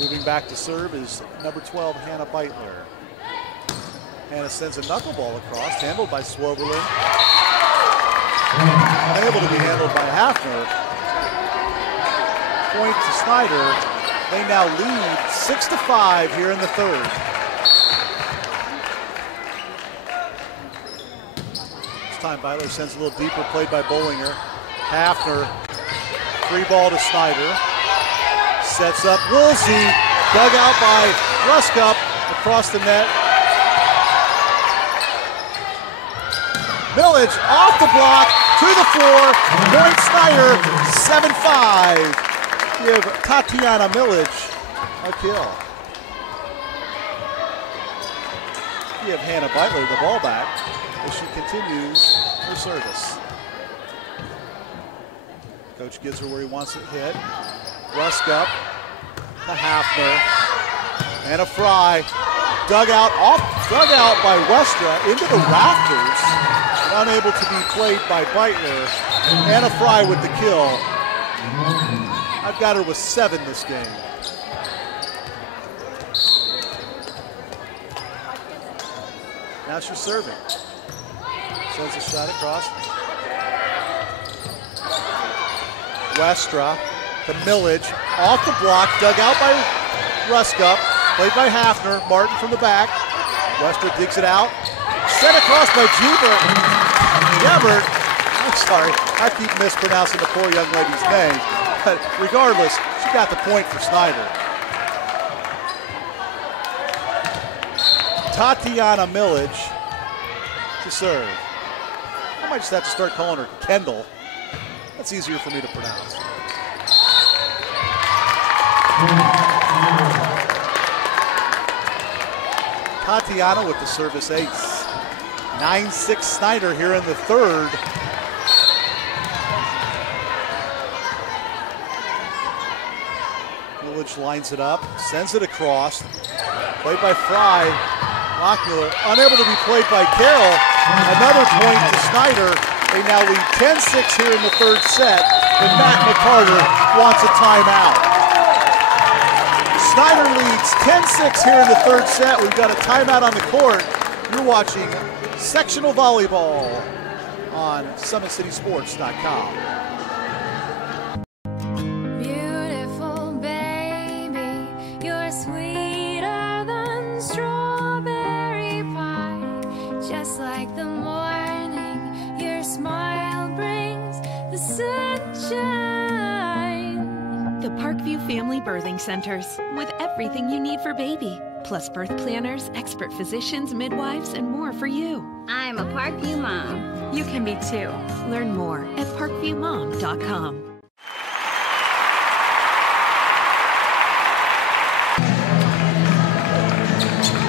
Moving back to serve is number 12, Hannah Beitler. Hannah sends a knuckleball across, handled by Swoverlin. Unable to be handled by Hafner. Point to Snider. They now lead 6-5 here in the 3rd. This time Beitler sends a little deeper, played by Bollinger. Hafner, free ball to Snider. Sets up Woolsey, dug out by Ruskup across the net. Millage off the block, to the floor, point Snider, 7-5. Give Tatiana Millage a kill. Give Hannah Beitler the ball back as she continues her service. Coach gives her where he wants it hit. Rusk up to Hafner. And a Fry. Dug out by Westra into the rafters. And unable to be played by Beitler. And a Fry with the kill. I've got her with 7 this game. Now she's serving. Sends a shot across. Westra to Millage. Off the block, dug out by Ruska. Played by Hafner. Martin from the back. Westra digs it out. Sent across by Gebert. I'm sorry, I keep mispronouncing the poor young lady's name. But regardless, she got the point for Snider. Tatiana Millage to serve. I might just have to start calling her Kendall. That's easier for me to pronounce. Tatiana with the service ace. 9-6 Snider here in the third. Millage lines it up, sends it across. Played by Fry. Lockmuller unable to be played by Carroll. Another point to Snider. They now lead 10-6 here in the third set, but Matt McCarter wants a timeout. Snider leads 10-6 here in the third set. We've got a timeout on the court. You're watching Sectional Volleyball on SummitCitySports.com. Beautiful baby, you're sweeter than strawberry pie. Just like the morning, your smile brings the sunshine. The Parkview Family Birthing Centers, with everything you need for baby, plus birth planners, expert physicians, midwives, and more for you. I'm a Parkview mom. You can be too. Learn more at parkviewmom.com.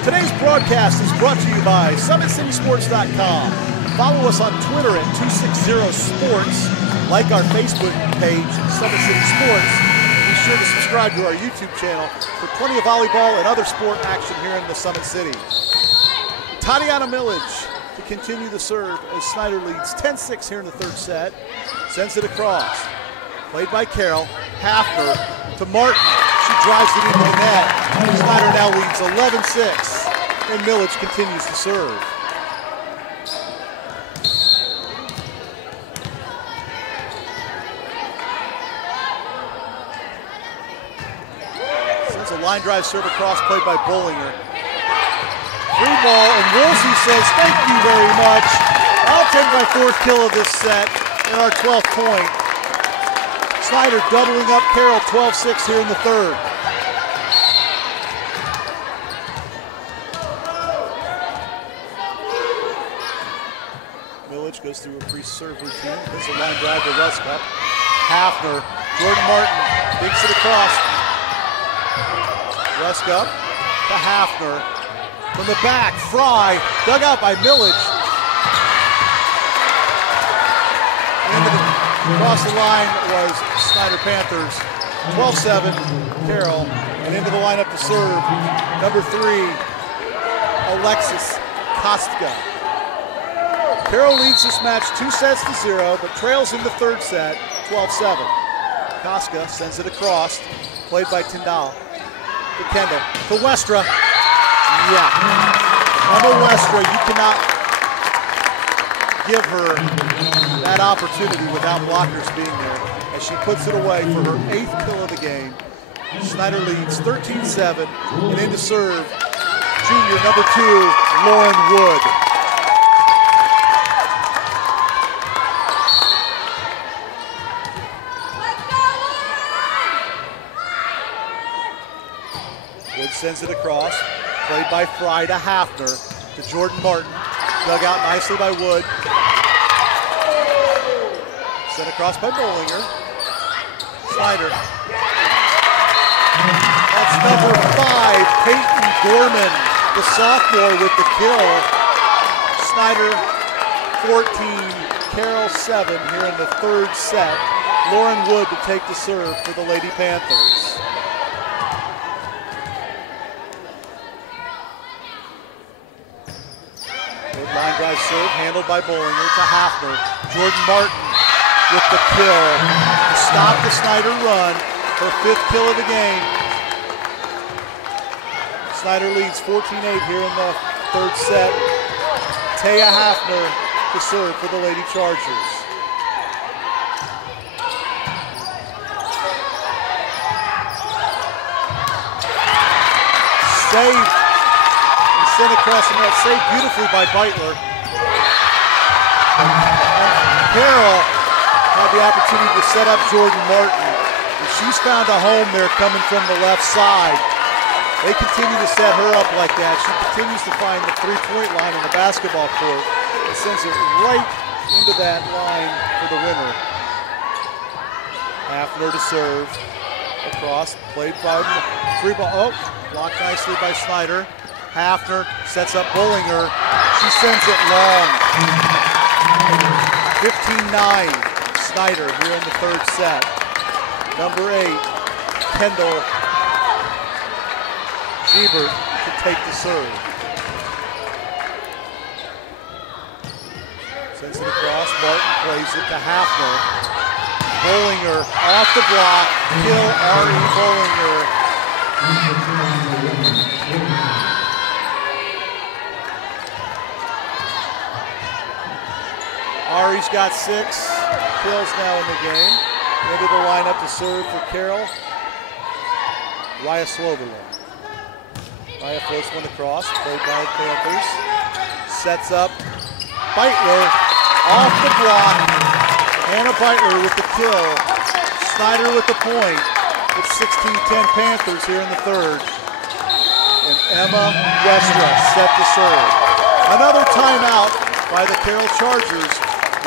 Today's broadcast is brought to you by SummitCitySports.com. Follow us on Twitter at 260sports. Like our Facebook page, Summit City Sports. Be sure to subscribe to our YouTube channel for plenty of volleyball and other sport action here in the Summit City. Tatiana Millage to continue the serve as Snider leads 10-6 here in the third set. Sends it across. Played by Carroll. Hafner to Martin. She drives it into the net. Snider now leads 11-6. And Millage continues to serve. Sends a line drive serve across, played by Bollinger. Free ball, and Woolsey says, thank you very much. I'll take my fourth kill of this set and our 12th point. Snider doubling up Carroll 12-6 here in the third. Millage goes through a pre-serve routine, hits a line drive to Ruska. Hafner, Jordan Martin digs it across. Ruska to Hafner. From the back, Fry, dug out by Millage. Across the line was Snider Panthers. 12-7, Carroll. And into the lineup to serve, number 3, Alexis Kostka. Carroll leads this match 2-0, but trails in the third set, 12-7. Kostka sends it across, played by Tyndall. To Kendall, to Westra. Yeah, Emma Westra, you cannot give her that opportunity without blockers being there, as she puts it away for her 8th kill of the game. Snider leads 13-7, and in to serve, junior number 2, Lauren Wood. Wood sends it across. Played by Fry to Hafner, to Jordan Martin. Dug out nicely by Wood. Sent across by Bollinger. Snider. That's number 5, Peyton Gorman, the sophomore with the kill. Snider 14, Carroll 7 here in the third set. Lauren Wood to take the serve for the Lady Panthers. Line drive serve handled by Bollinger to Hafner. Jordan Martin with the kill to stop the Snider run. Her 5th kill of the game. Snider leads 14-8 here in the third set. Taya Hafner to to serve for the Lady Chargers. Saved and sent across the net. Saved beautifully by Beitler. And Carroll had the opportunity to set up Jordan Martin. And she's found a home there coming from the left side. They continue to set her up like that. She continues to find the three-point line on the basketball court and sends it right into that line for the winner. Hafner to serve. Across, played by free ball. Oh, blocked nicely by Snider. Hafner sets up Bullinger. She sends it long. 15-9, Snider here in the third set. Number 8, Kendall Siebert to take the serve. Sends it across, Martin plays it to Hafner. Bullinger off the block, kill Ari Bullinger. Ari's got 6 kills now in the game. Into the lineup to serve for Carroll. Raya Swoboda. Raya floats one across, played by the Panthers. Sets up Beitler off the block. Hannah Beitler with the kill. Snider with the point. It's 16-10 Panthers here in the third. And Emma Westra set to serve. Another timeout by the Carroll Chargers.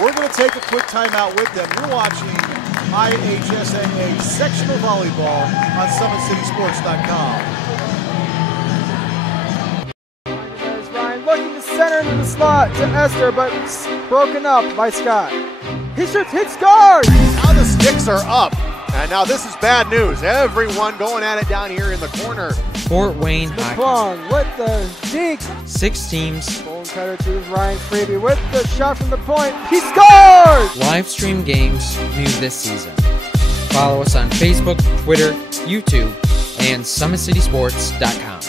We're going to take a quick timeout with them. You're watching IHSAA Sectional Volleyball on SummitCitySports.com. Ryan looking to center into the slot to Esther, but broken up by Scott. He shoots, hits, scores! Now the sticks are up. And now this is bad news. Everyone going at it down here in the corner. Fort Wayne Hockey. Plong with the dink. 6 teams. Bone cutter to Ryan Freeby with the shot from the point. He scores! Live stream games new this season. Follow us on Facebook, Twitter, YouTube, and SummitCitySports.com.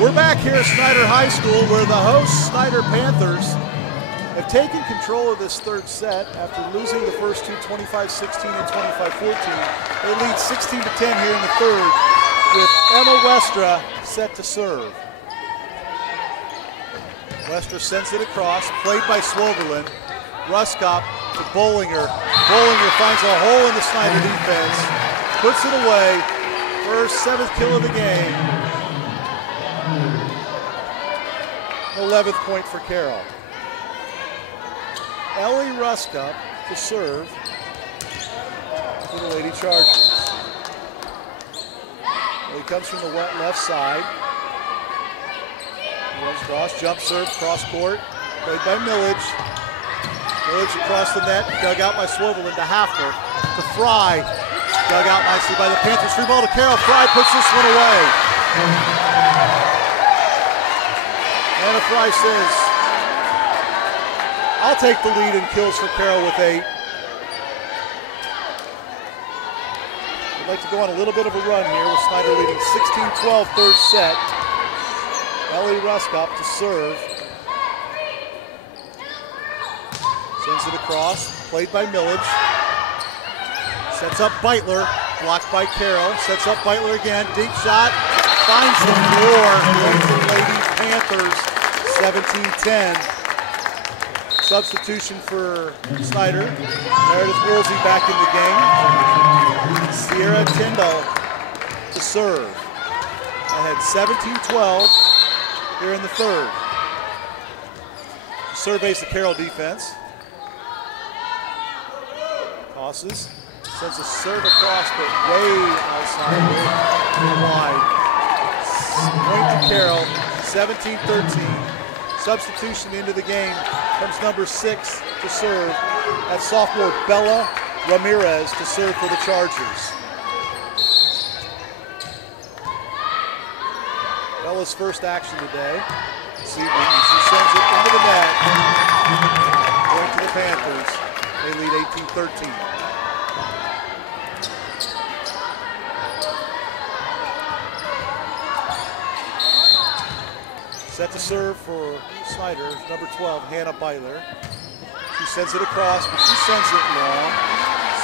We're back here at Snider High School where the hosts, Snider Panthers, have taken control of this third set after losing the first two, 25-16 and 25-14. They lead 16-10 here in the third with Emma Westra set to serve. Westra sends it across, played by Swoberlin. Ruskop to Bullinger. Bullinger finds a hole in the Snider defense, puts it away. First 7th kill of the game. 11th point for Carroll. Ellie Ruskop to serve for the Lady Chargers. Well, he comes from the left side. Runs cross, jump serve, cross court, played by Millage. Millage across the net, dug out by Swoberlin to Hafner, to Fry. Dug out nicely by the Panthers. Free ball to Carroll. Fry puts this one away. Anna Fry says, I'll take the lead in kills for Carroll with 8. I'd like to go on a little bit of a run here with Snider leading 16-12 third set. Ellie Ruskop to serve. Sends it across, played by Millage. Sets up Beitler, blocked by Carroll. Sets up Beitler again, deep shot. Finds the floor, going to the Lady Panthers, 17-10. Substitution for Snider. Meredith Woolsey back in the game. Sierra Tyndall to serve. Ahead 17-12 here in the third. Surveys the Carroll defense. Tosses. Sends a serve across, but way outside, way wide. Point to Carroll, 17-13. Substitution into the game comes number 6 to serve. That's sophomore Bella Ramirez to serve for the Chargers. Bella's first action today. This evening, and she sends it into the net. Going to the Panthers. They lead 18-13. Set to serve for Snider, number 12, Hannah Beitler. She sends it across, but she sends it long.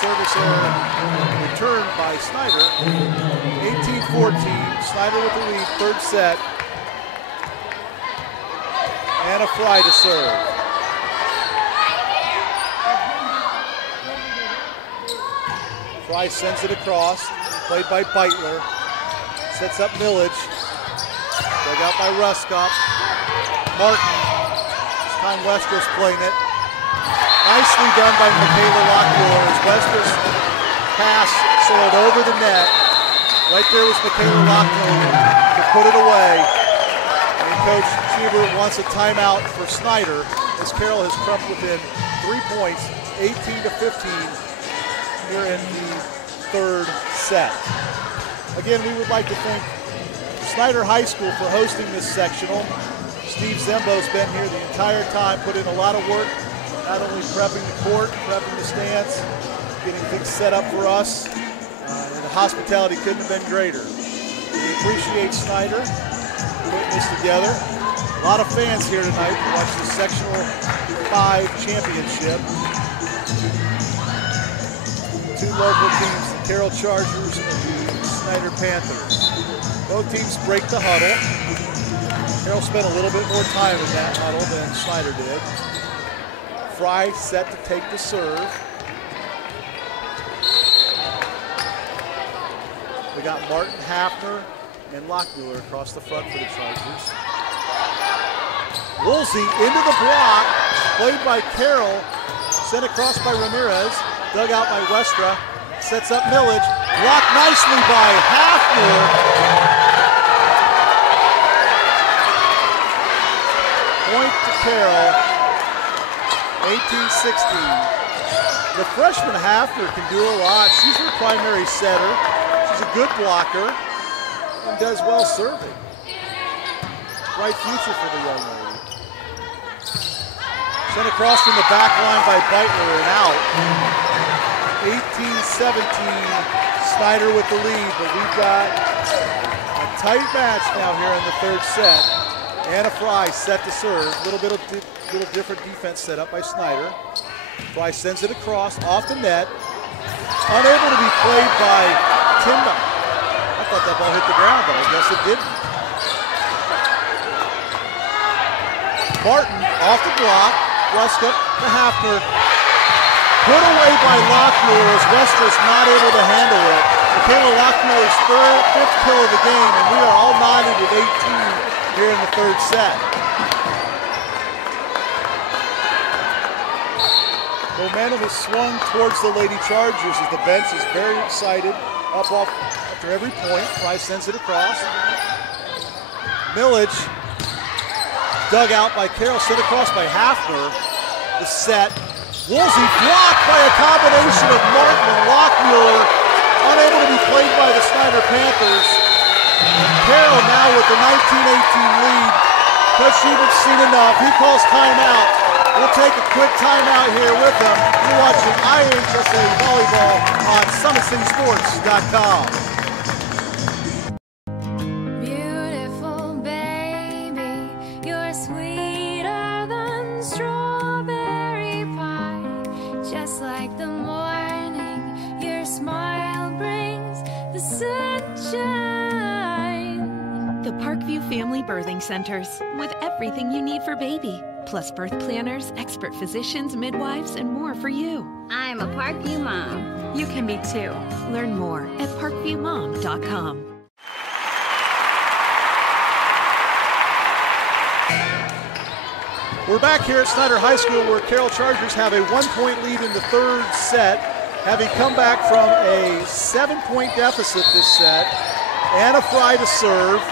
Service error returned by Snider. 18-14, Snider with the lead, third set. Anna Fry to serve. Fry sends it across, played by Beitler. Sets up Millage. Dug out by Ruskop. Martin. This time Westra's playing it. Nicely done by Michaela Lockmore as Westra's pass soiled over the net. Right there was Michaela Lockmore to put it away. And Coach Schubert wants a timeout for Snider as Carroll has crept within 3 points, 18-15 here in the third set. Again, we would like to thank Snider High School for hosting this sectional. Steve Zembo's been here the entire time, put in a lot of work, not only prepping the court, prepping the stands, getting things set up for us, and the hospitality couldn't have been greater. We appreciate Snider putting this together. A lot of fans here tonight to watch the Sectional 5 championship. Two local teams, the Carroll Chargers and the Snider Panthers. Both teams break the huddle. Carroll spent a little bit more time in that huddle than Snider did. Fry set to take the serve. We got Martin Hafner and Lockmuller across the front for the Chargers. Woolsey into the block, played by Carroll, sent across by Ramirez, dug out by Westra, sets up Millage, blocked nicely by Hafner. Point to Carroll, 18-16. The freshman Hafner can do a lot. She's her primary setter. She's a good blocker and does well serving. Bright future for the young lady. Sent across from the back line by Beitler and out. 18-17, Snider with the lead, but we've got a tight match now here in the third set. Anna Fry set to serve. Little different defense set up by Snider. Fry sends it across, off the net. Unable to be played by Timba. I thought that ball hit the ground, but I guess it didn't. Martin off the block. Ruskop to Hafner. Put away by Lockmuller as Westra's not able to handle it. Michaela Lockmuller's fifth kill of the game, and we are all knotted with 18 here in the third set. Momentum is swung towards the Lady Chargers as the bench is very excited. Up off after every point. Fry sends it across. Millage dug out by Carroll, sent across by Hafner. The set. Woolsey blocked by a combination of Martin and Lockmuller. Unable to be played by the Snider Panthers. Carroll now with the 19-18 lead. Coach Schubert's seen enough. He calls timeout. We'll take a quick timeout here with them. You're watching IHSAA Volleyball on SummitCitySports.com. Beautiful baby, you're sweeter than strawberry pie. Just like the morning, your smile brings the sunshine. The Parkview Family Birthing Centers, with everything you need for baby, plus birth planners, expert physicians, midwives, and more for you. I'm a Parkview mom. You can be too. Learn more at parkviewmom.com. We're back here at Snider High School where Carroll Chargers have a 1-point lead in the third set, having come back from a 7-point deficit this set. Anna Fry to serve.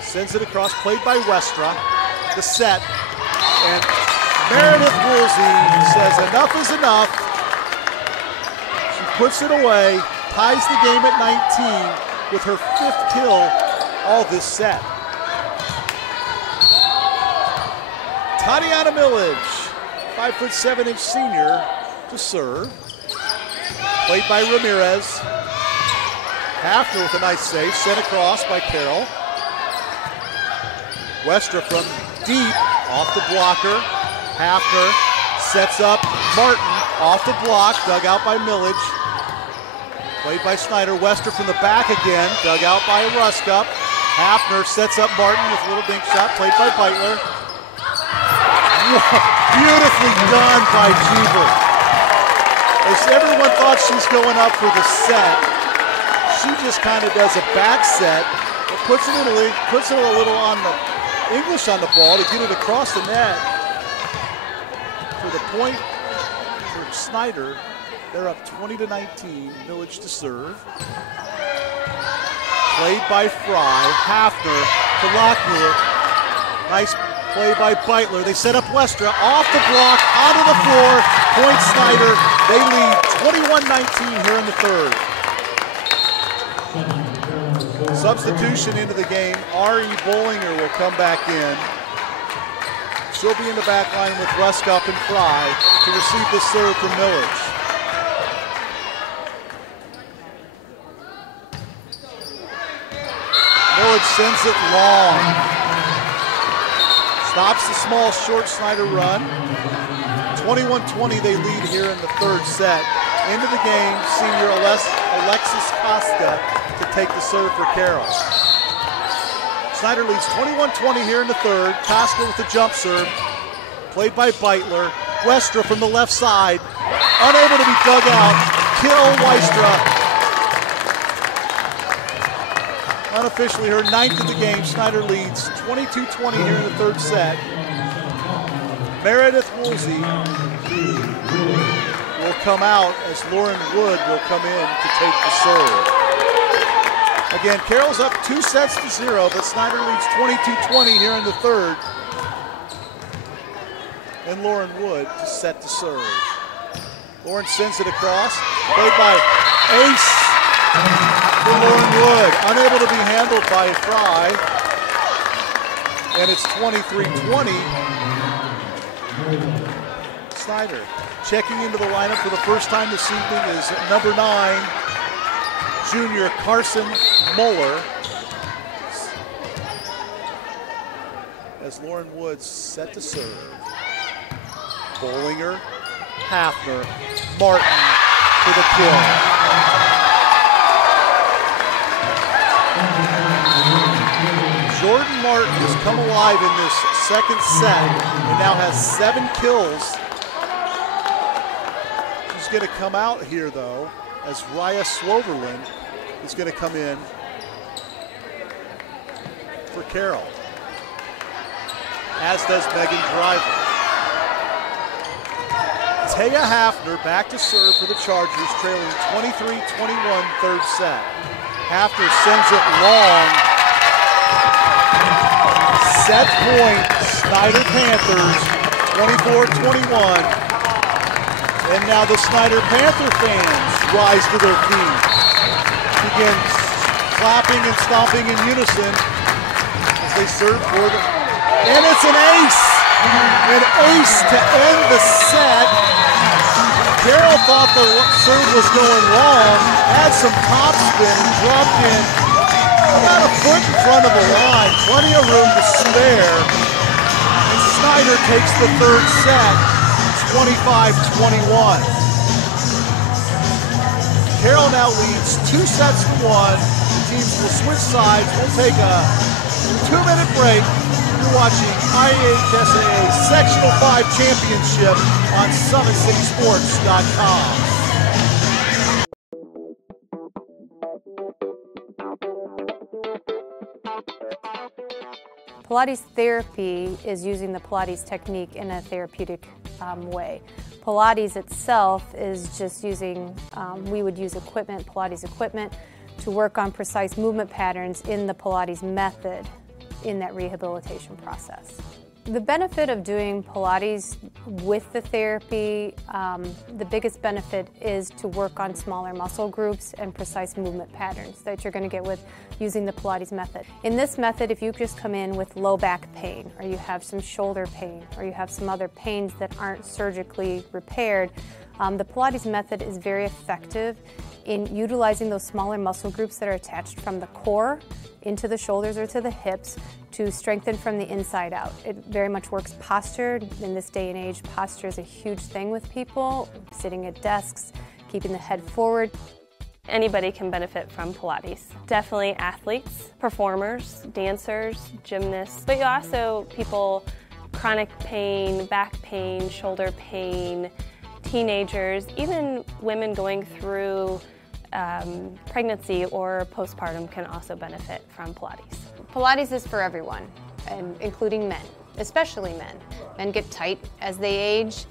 Sends it across, played by Westra. The set. And Meredith Woolsey says enough is enough. She puts it away, ties the game at 19 with her 5th kill all this set. Tatiana Millage, 5'7" senior to serve. Played by Ramirez. Hafner with a nice save, sent across by Carroll. Westra from deep, off the blocker. Hafner sets up Martin, off the block, dug out by Millage. Played by Snider. Westra from the back again, dug out by Ruskup. Hafner sets up Martin with a little dink shot, played by Beitler. Beautifully done by Jeeber. As everyone thought she's going up for the set, she just kind of does a back set, but puts it a little on the English on the ball to get it across the net for the point for Snider. They're up 20-19, Village to serve. Played by Fry, Hafner to Lockmuir. Nice play by Beitler. They set up Westra off the block, onto the floor. Point Snider. They lead 21-19 here in the third. Substitution into the game. Ari Bollinger will come back in. She'll be in the back line with Ruskup and Fry to receive the serve from Millage. Millage sends it long. Stops the small, short Snider run. 21-20 they lead here in the third set. Into the game, senior Alexis Costa to take the serve for Carroll. Snider leads 21-20 here in the third. Costa with the jump serve. Played by Beitler. Westra from the left side. Unable to be dug out. Kill Wystra. Unofficially her ninth of the game. Snider leads 22-20 here in the third set. Meredith Woolsey will come out as Lauren Wood will come in to take the serve. Again, Carroll's up 2-0, but Snider leads 22-20 here in the third. And Lauren Wood to set the serve. Lauren sends it across, played by Ace for Lauren Wood. Unable to be handled by Fry. And it's 23-20. Snider checking into the lineup for the first time this evening is number 9, junior Carson Moeller. As Lauren Woods set to serve. Bollinger, Hafner, Martin for the kill. Jordan Martin has come alive in this second set and now has 7 kills. She's going to come out here though as Raya Swoverland is going to come in for Carroll, as does Megan Driver. Taya Hafner back to serve for the Chargers, trailing 23-21 third set. Hafner sends it long. Set point, Snider Panthers, 24-21. And now the Snider Panther fans rise to their feet. Begin clapping and stomping in unison as they serve for the, and it's an ace! An ace to end the set. Carroll thought the serve was going long, had some topspin, dropped in about a foot in front of the line, plenty of room to spare. And Snider takes the third set, 25-21. Carroll now leads 2-1. The teams will switch sides. We'll take a 2-minute break. You're watching IHSAA Sectional 5 Championship on SummitCitySports.com. Pilates therapy is using the Pilates technique in a therapeutic way. Pilates itself is just using, we would use equipment, Pilates equipment, to work on precise movement patterns in the Pilates method in that rehabilitation process. The benefit of doing Pilates with the therapy, the biggest benefit is to work on smaller muscle groups and precise movement patterns that you're going to get with using the Pilates method. In this method, if you just come in with low back pain, or you have some shoulder pain, or you have some other pains that aren't surgically repaired, the Pilates method is very effective in utilizing those smaller muscle groups that are attached from the core into the shoulders or to the hips to strengthen from the inside out. It very much works posture. In this day and age, posture is a huge thing with people, sitting at desks, keeping the head forward. Anybody can benefit from Pilates. Definitely athletes, performers, dancers, gymnasts, but you also people chronic pain, back pain, shoulder pain, teenagers, even women going through pregnancy or postpartum can also benefit from Pilates. Pilates is for everyone, and including men, especially men. Men get tight as they age,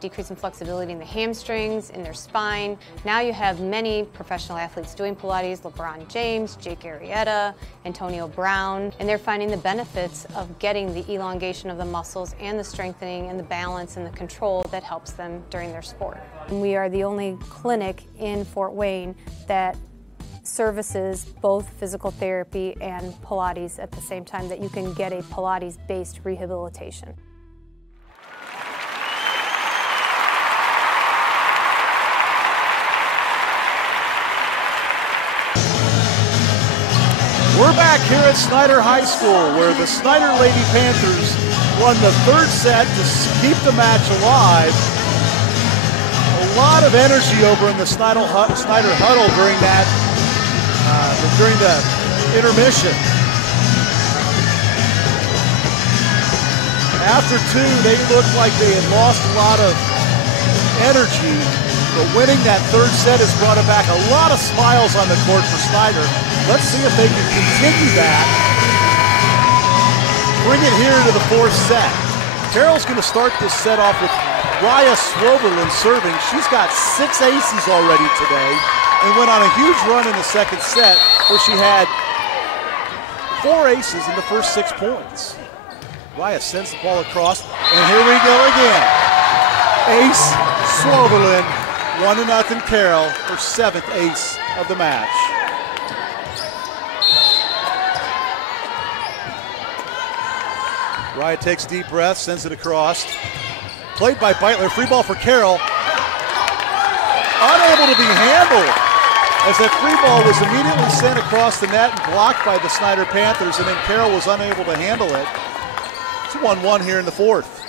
decreasing flexibility in the hamstrings, in their spine. Now you have many professional athletes doing Pilates, LeBron James, Jake Arrieta, Antonio Brown, and they're finding the benefits of getting the elongation of the muscles and the strengthening and the balance and the control that helps them during their sport. And we are the only clinic in Fort Wayne that services both physical therapy and Pilates at the same time, that you can get a Pilates-based rehabilitation. We're back here at Snider High School, where the Snider Lady Panthers won the third set to keep the match alive. A lot of energy over in the Snider huddle during that, during the intermission. After two, they looked like they had lost a lot of energy, but winning that third set has brought it back. A lot of smiles on the court for Snider. Let's see if they can continue that. Bring it here to the fourth set. Carroll's going to start this set off with Raya Swoberlin serving. She's got 6 aces already today and went on a huge run in the second set where she had 4 aces in the first 6 points. Raya sends the ball across, and here we go again. Ace Swoberlin, 1-0 Carroll, her 7th ace of the match. Raya takes deep breaths, sends it across. Played by Beitler, free ball for Carroll. Unable to be handled, as that free ball was immediately sent across the net and blocked by the Snider Panthers, and then Carroll was unable to handle it. It's 1-1 here in the fourth.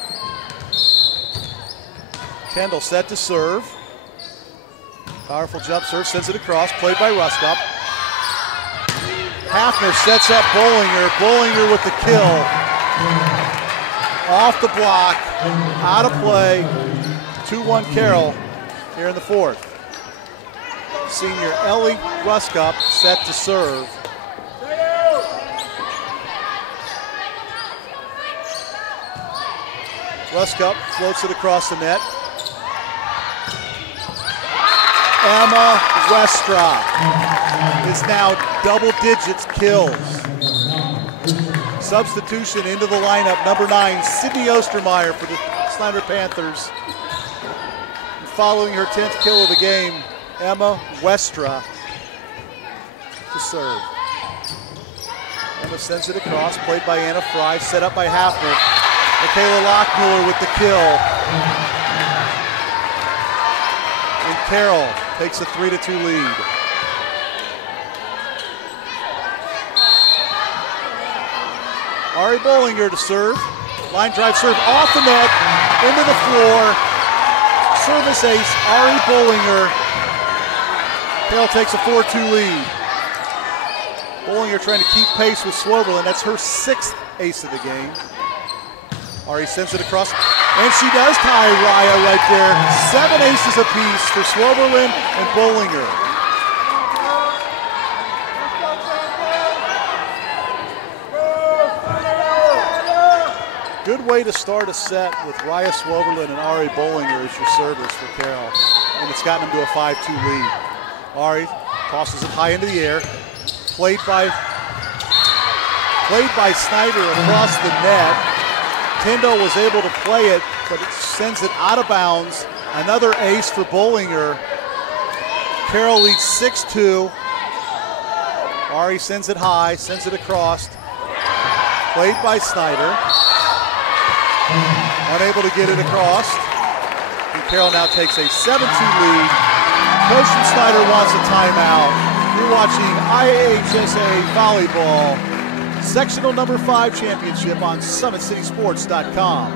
Kendall set to serve. Powerful jump serve, sends it across, played by Ruskopp. Hafner sets up Bollinger. Bollinger with the kill. Off the block, out of play. 2-1 Carroll here in the fourth. Senior Ellie Ruskopp set to serve. Ruskopp floats it across the net. Emma Westra is now double digits kills. Substitution into the lineup, number 9, Sydney Ostermeyer for the Snider Panthers. And following her 10th kill of the game, Emma Westra to serve. Emma sends it across, played by Anna Fry, set up by Hafner. Michaela Lockmuller with the kill. And Carroll takes a 3-2 lead. Ari Bollinger to serve. Line drive serve off the net, into the floor. Service ace, Ari Bollinger. Carroll takes a 4-2 lead. Bollinger trying to keep pace with Swoberlin. That's her 6th ace of the game. Ari sends it across, and she does tie Raya right there. 7 aces apiece for Swoberlin and Bollinger. Good way to start a set with Raya Swoberlin and Ari Bollinger as your servers for Carroll. And it's gotten them to a 5-2 lead. Ari tosses it high into the air. Played by Snider across the net. Tyndall was able to play it, but it sends it out of bounds. Another ace for Bollinger. Carroll leads 6-2. Ari sends it high, sends it across. Played by Snider. Unable to get it across. And Carroll now takes a 7-2 lead. Coach from Snider wants a timeout. You're watching IHSAA Volleyball, Sectional number 5 championship on SummitCitySports.com.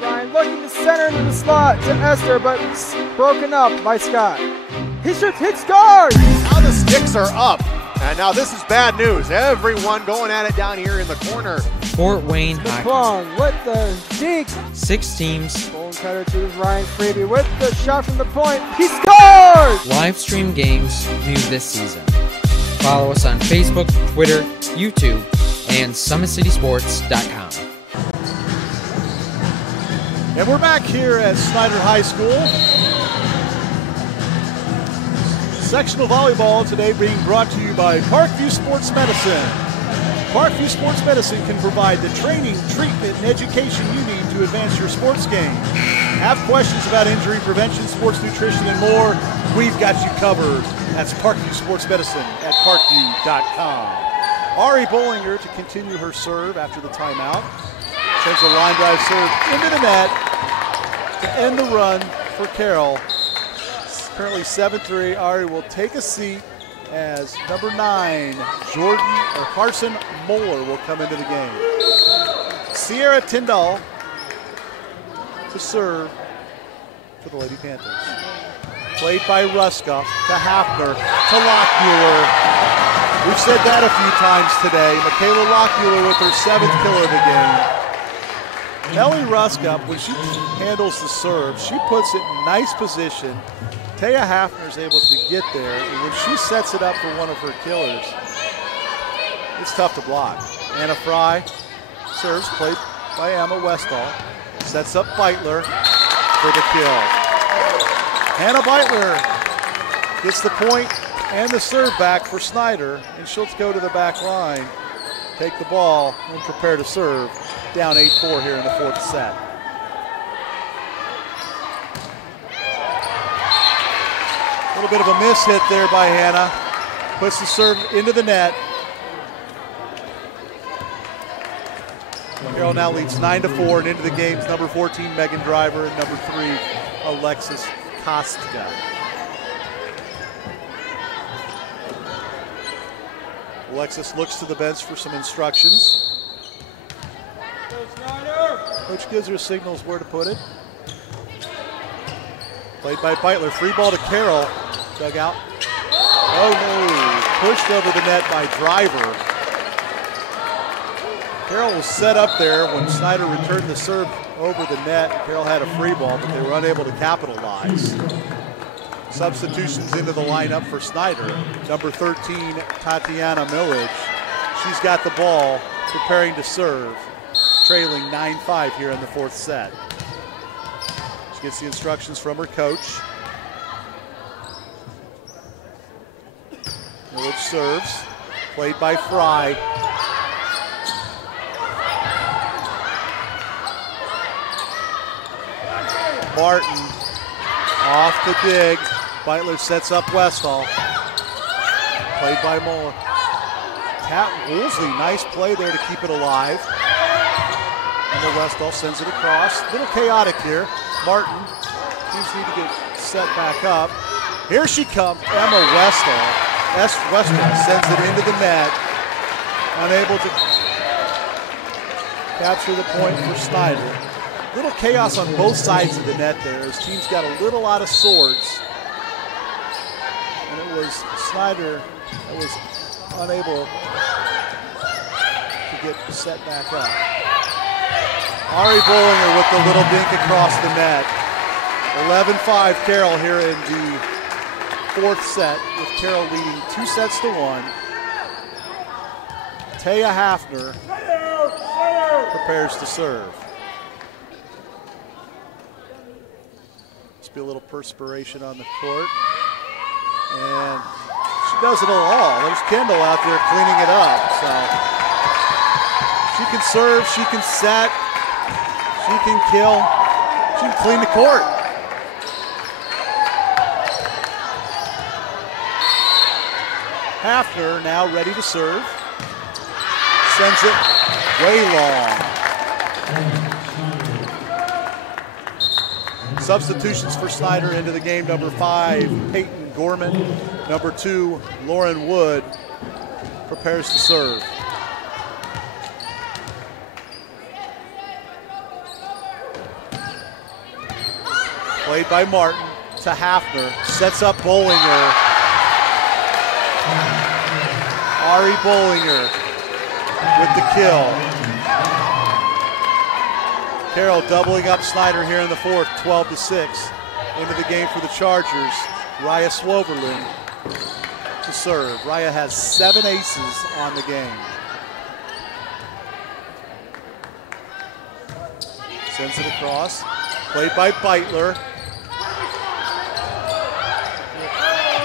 Ryan looking to center into the slot to Esther, but broken up by Scott. He shoots, hits, scores! Now the sticks are up. And now this is bad news. Everyone going at it down here in the corner. Fort Wayne Hockey. McClung with the deke. 6 teams. Bone cutter to Ryan Freebie with the shot from the point. He scores! Live stream games new this season. Follow us on Facebook, Twitter, YouTube, and SummitCitySports.com. And we're back here at Snider High School. Sectional volleyball today being brought to you by Parkview Sports Medicine. Parkview Sports Medicine can provide the training, treatment, and education you need to advance your sports game. Have questions about injury prevention, sports nutrition, and more? We've got you covered. That's Parkview Sports Medicine at parkview.com. Ari Bollinger to continue her serve after the timeout. Sends a line drive serve into the net to end the run for Carroll. Currently 7-3. Ari will take a seat as number 9, Carson Moeller will come into the game. Sierra Tyndall to serve for the Lady Panthers. Played by Ruska to Hafner to Lockmuller. We've said that a few times today. Michaela Lockmuller with her 7th kill of the game. Melly Ruska, when she handles the serve, she puts it in nice position. Taya Hafner is able to get there, and when she sets it up for one of her killers, it's tough to block. Anna Fry serves, played by Emma Westall. Sets up Beitler for the kill. Hannah Beitler gets the point and the serve back for Snider, and she'll go to the back line, take the ball, and prepare to serve. Down 8-4 here in the 4th set. A little bit of a miss hit there by Hannah. Puts the serve into the net. Carroll now leads 9-4, and into the game's number 14, Megan Driver, and number 3, Alexis Kostka. Alexis looks to the bench for some instructions. Coach gives her signals where to put it. Played by Beitler, free ball to Carroll. Dug out. Oh no, pushed over the net by Driver. Carroll was set up there when Snider returned the serve over the net. Carroll had a free ball, but they were unable to capitalize. Substitutions into the lineup for Snider. Number 13, Tatiana Millage. She's got the ball, preparing to serve. Trailing 9-5 here in the 4th set. She gets the instructions from her coach. Millage serves, played by Fry. Martin off the dig. Beitler sets up Westall. Played by Moeller. Kat Woolsey, nice play there to keep it alive. And the Westall sends it across. A little chaotic here. Martin seems to need to get set back up. Here she comes, Emma Westall. Westall sends it into the net. Unable to capture the point for Snider. Little chaos on both sides of the net there as teams got a little out of sorts. And it was Snider that was unable to get set back up. Ari Bollinger with the little dink across the net. 11-5 Carroll here in the 4th set, with Carroll leading 2-1. Taya Hafner prepares to serve. Must be a little perspiration on the court. And she does it all. There's Kendall out there cleaning it up. So she can serve, she can set, she can kill, she can clean the court. Hafner now ready to serve. Sends it way long. Substitutions for Snider into the game. Number 5, Peyton Gorman. Number 2, Lauren Wood prepares to serve. Played by Martin to Hafner. Sets up Bollinger. Ari Bollinger with the kill. Carroll doubling up Snider here in the fourth, 12-6. Into the game for the Chargers. Raya Swoverlin to serve. Raya has 7 aces on the game. Sends it across. Played by Beitler.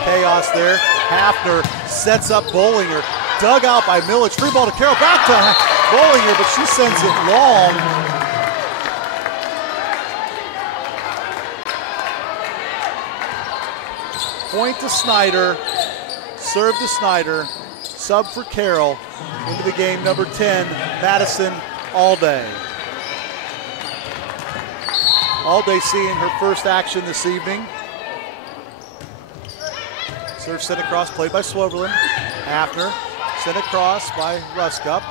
Chaos there. Hafner sets up Bollinger. Dug out by Millich. Free ball to Carroll. Back to Bollinger, but she sends it long. Point to Snider. Serve to Snider. Sub for Carroll. Into the game, number 10, Madison Allday. Allday seeing her first action this evening. Serve sent across, played by Swoverlin. Hafner sent across by Ruskup.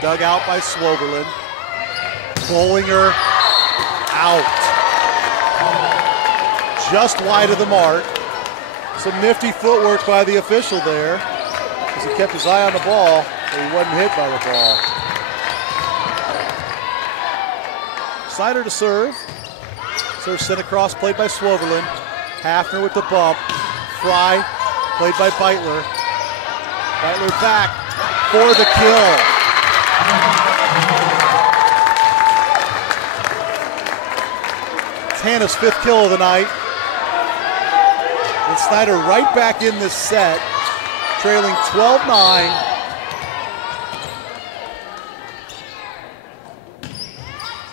Dug out by Swoverlin. Bollinger out. Just wide of the mark. Some nifty footwork by the official there as he kept his eye on the ball, but he wasn't hit by the ball. Snider to serve. Serve sent across, played by Swoverlin. Hafner with the bump. Fry, played by Beitler. Beitler back for the kill. It's Hannah's 5th kill of the night. And Snider right back in this set, trailing 12-9.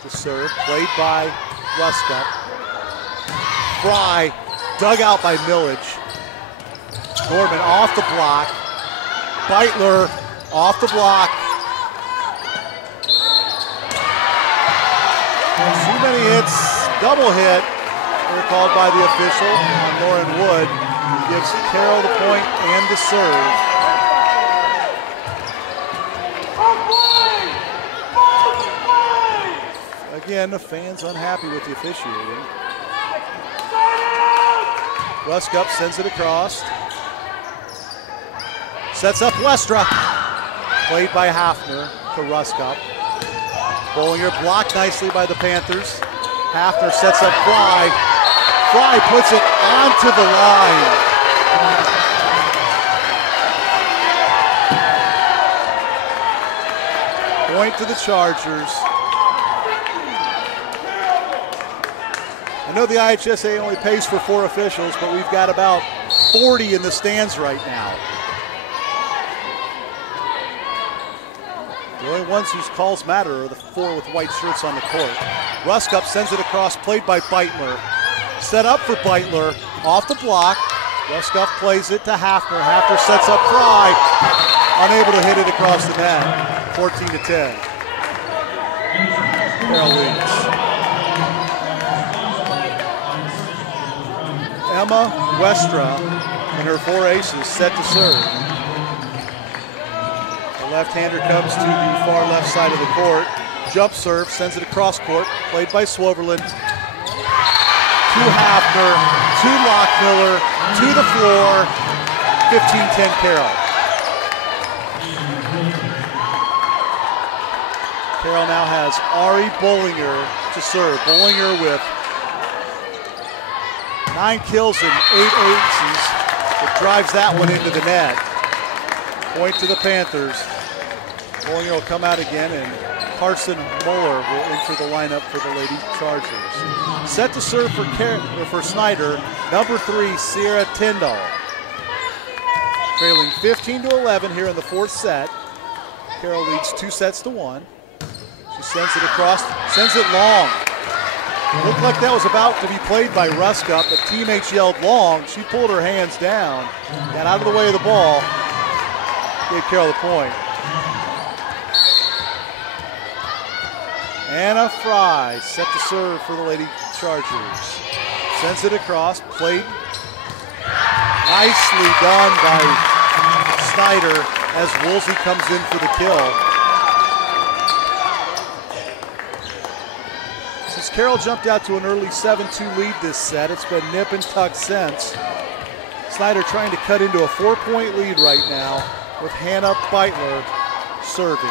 The serve, played by Ruskup. Fry, dug out by Millich. Gorman off the block. Beitler off the block. Too many hits, double hit. They're called by the official on Lauren Wood. Gives Carroll the point and the serve. Again, the fans unhappy with the officiating. Ruskup sends it across. Sets up Westra. Played by Hafner to Ruskup. Bollinger blocked nicely by the Panthers. Hafner sets up Fry. Fry puts it onto the line. Point to the Chargers. I know the IHSAA only pays for 4 officials, but we've got about 40 in the stands right now. The only ones whose calls matter are the 4 with white shirts on the court. Ruskup sends it across, played by Beitler. Set up for Beitler, off the block. Ruskup plays it to Hafner. Hafner sets up Fry, unable to hit it across the net. 14-10. Carroll leads. Emma Westra and her 4 aces set to serve. The left-hander comes to the far left side of the court. Jump serve, sends it across court, played by Swoverlin. To Hafner, to Lockmiller, to the floor. 15-10 Carroll. Carroll now has Ari Bollinger to serve. Bollinger with 9 kills and 8 aces. It drives that one into the net. Point to the Panthers. Bollinger will come out again, and Carson Muller will enter the lineup for the Lady Chargers. Set to serve for Snider, number 3, Sierra Tyndall. Trailing 15-11 here in the 4th set. Carroll leads 2-1. She sends it across, sends it long. Looked like that was about to be played by Ruskup, but teammates yelled long. She pulled her hands down, got out of the way of the ball, gave Carroll the point. Anna Fry set to serve for the Lady Chargers. Sends it across, played nicely done by Snider as Woolsey comes in for the kill. Since Carroll jumped out to an early 7-2 lead this set, it's been nip and tuck since. Snider trying to cut into a 4-point lead right now with Hannah Beitler serving.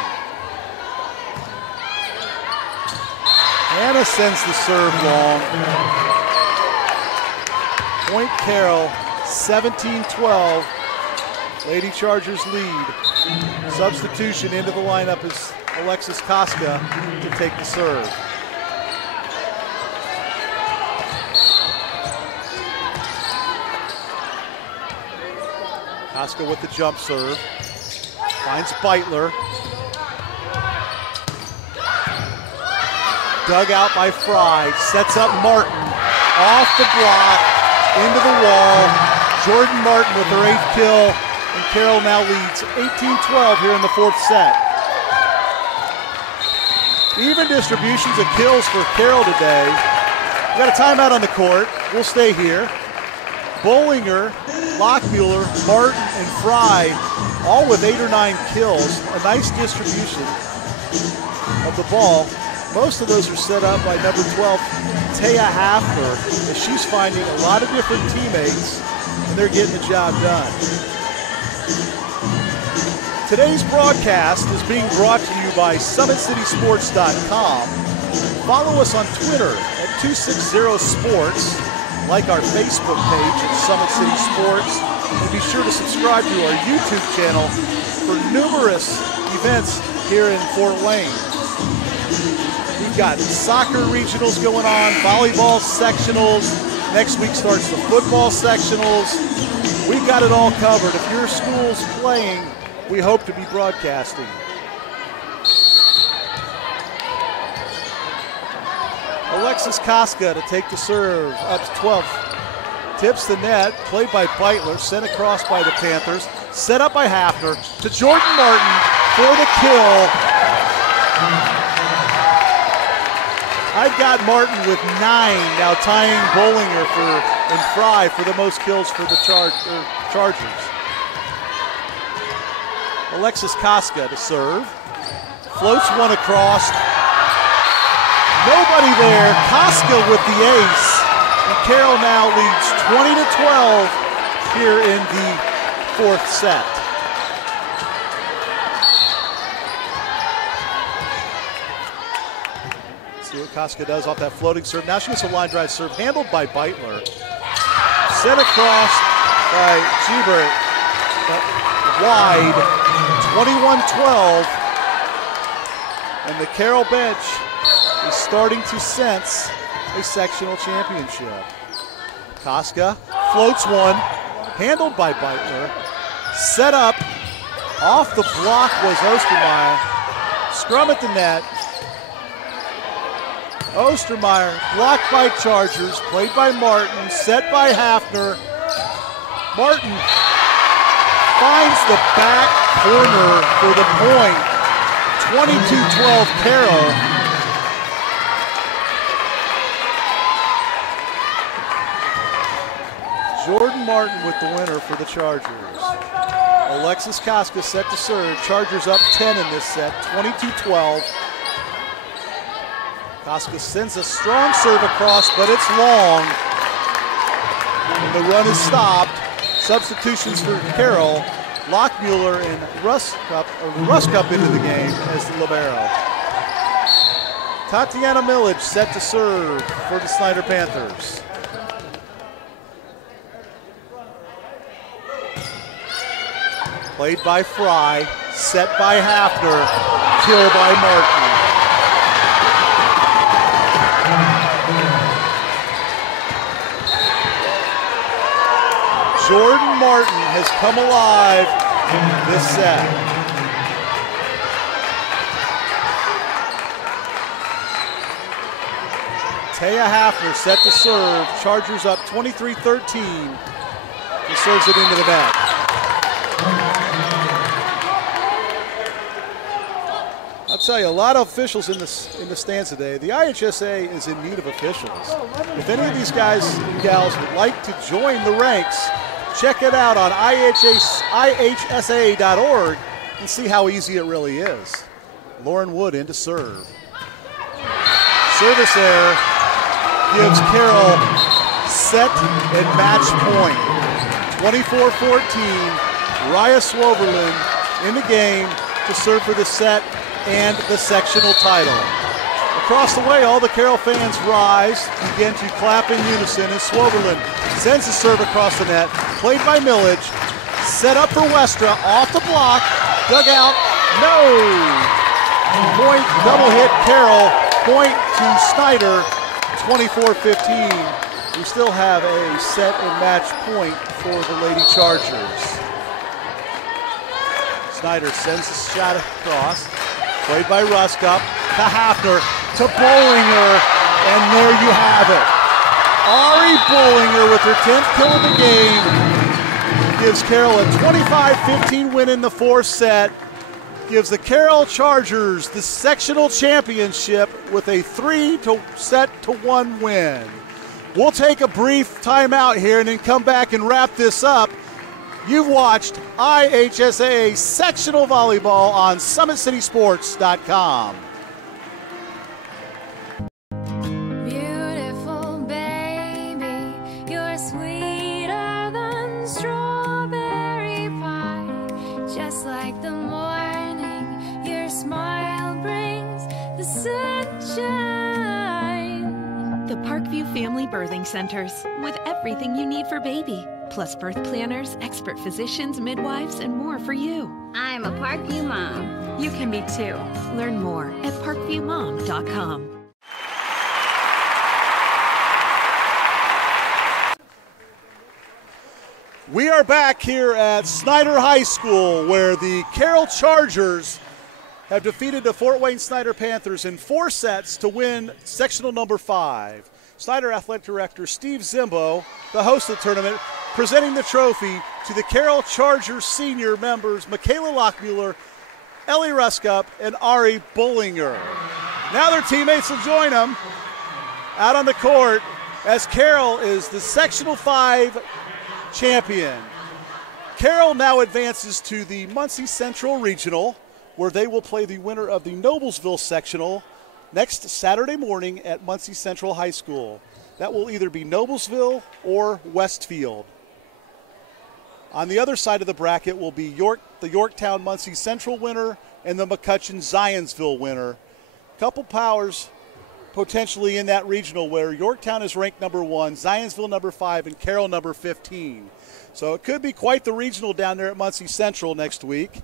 Hannah sends the serve long. Point Carroll, 17-12. Lady Chargers lead. Substitution into the lineup is Alexis Koska to take the serve. Koska with the jump serve. Finds Beitler. Dug out by Fry. Sets up Martin. Off the block. Into the wall. Jordan Martin with her 8th kill. And Carroll now leads 18-12 here in the 4th set. Even distributions of kills for Carroll today. We got a timeout on the court. We'll stay here. Bollinger, Lockmuller, Martin, and Fry, all with 8 or 9 kills. A nice distribution of the ball. Most of those are set up by number 12, Taya Hafner, as she's finding a lot of different teammates, and they're getting the job done. Today's broadcast is being brought to you by SummitCitySports.com. Follow us on Twitter at 260sports. Like our Facebook page at Summit City Sports, and be sure to subscribe to our YouTube channel for numerous events here in Fort Wayne. We've got soccer regionals going on, volleyball sectionals. Next week starts the football sectionals. We've got it all covered. If your school's playing, we hope to be broadcasting. Alexis Koska to take the serve, up to 12. Tips the net, played by Beitler, sent across by the Panthers, set up by Hafner to Jordan Martin for the kill. I've got Martin with 9, now tying Bollinger and Fry for the most kills for the Chargers. Alexis Koska to serve, floats one across. Nobody there. Koska with the ace. And Carroll now leads 20-12 here in the 4th set. Let's see what Koska does off that floating serve. Now she gets a line drive serve handled by Beitler. Sent across by Gebert. Wide. 21-12. And the Carroll bench is starting to sense a sectional championship. Koska floats one, handled by Beitler. Set up, off the block was Ostermeyer. Scrum at the net. Ostermeyer blocked by Chargers, played by Martin, set by Hafner. Martin finds the back corner for the point. 22-12 Carroll. Jordan Martin with the winner for the Chargers. Alexis Koska set to serve. Chargers up 10 in this set, 22-12. Koska sends a strong serve across, but it's long. And the run is stopped. Substitutions for Carroll. Lockmuller and Ruskup into the game as the libero. Tatiana Milic set to serve for the Snider Panthers. Played by Fry, set by Hafner, kill by Martin. Jordan Martin has come alive this set. Taya Hafner set to serve. Chargers up 23-13. He serves it into the net. tell you, a lot of officials in the stands today. The IHSAA is in need of officials. If any of these guys and gals would like to join the ranks, check it out on IHSAA.org and see how easy it really is. Lauren Wood in to serve. Service error gives Carroll set and match point. 24-14, Raya Swoverland in the game to serve for the set and the sectional title. Across the way, all the Carroll fans rise, begin to clap in unison as Swoverland sends the serve across the net, played by Millage, set up for Westra, off the block, dug out, no! Point, double hit Carroll, point to Snider, 24-15. We still have a set and match point for the Lady Chargers. Snider sends the shot across, played by Ruskup to Hafner to Bollinger, and there you have it. Ari Bollinger with her 10th kill of the game gives Carroll a 25-15 win in the fourth set. Gives the Carroll Chargers the sectional championship with a 3-1 win. We'll take a brief timeout here and then come back and wrap this up. You've watched IHSAA Sectional Volleyball on SummitCitySports.com. Beautiful baby, you're sweeter than strawberry pie. Just like the morning, your smile brings the sunshine. The Parkview Family Birthing Centers, with everything you need for baby, plus birth planners, expert physicians, midwives, and more for you. I'm a Parkview mom. You can be too. Learn more at parkviewmom.com. We are back here at Snider High School, where the Carroll Chargers have defeated the Fort Wayne Snider Panthers in 4 sets to win sectional number 5. Snider Athletic Director Steve Zimbo, the host of the tournament, presenting the trophy to the Carroll Chargers senior members Michaela Lockmuller, Ellie Ruskup, and Ari Bollinger. Now their teammates will join them out on the court as Carroll is the sectional 5 champion. Carroll now advances to the Muncie Central Regional, where they will play the winner of the Noblesville sectional next Saturday morning at Muncie Central High School. That will either be Noblesville or Westfield. On the other side of the bracket will be the Yorktown Muncie Central winner and the McCutcheon Zionsville winner. Couple powers potentially in that regional where Yorktown is ranked number 1, Zionsville number 5, and Carroll number 15. So it could be quite the regional down there at Muncie Central next week.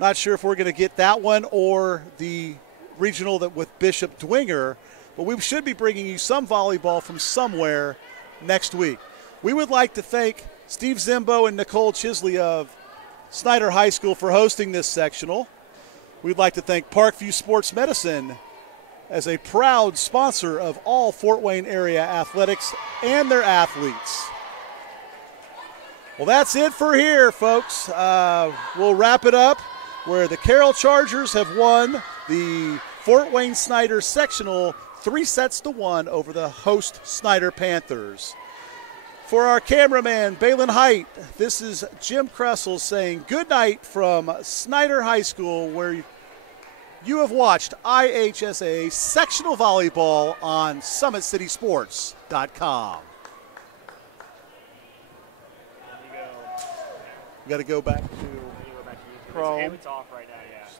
Not sure if we're going to get that one or the regional that with Bishop Dwinger, but we should be bringing you some volleyball from somewhere next week. We would like to thank Steve Zimbo and Nicole Chisley of Snider High School for hosting this sectional. We'd like to thank Parkview Sports Medicine as a proud sponsor of all Fort Wayne area athletics and their athletes. Well, that's it for here, folks. We'll wrap it up where the Carroll Chargers have won the Fort Wayne Snider sectional 3-1 over the host Snider Panthers. For our cameraman, Balin Height, this is Jim Kressel saying good night from Snider High School, where you have watched IHSAA Sectional Volleyball on SummitCitySports.com. We got to go back to Chrome. It's off right now, yeah.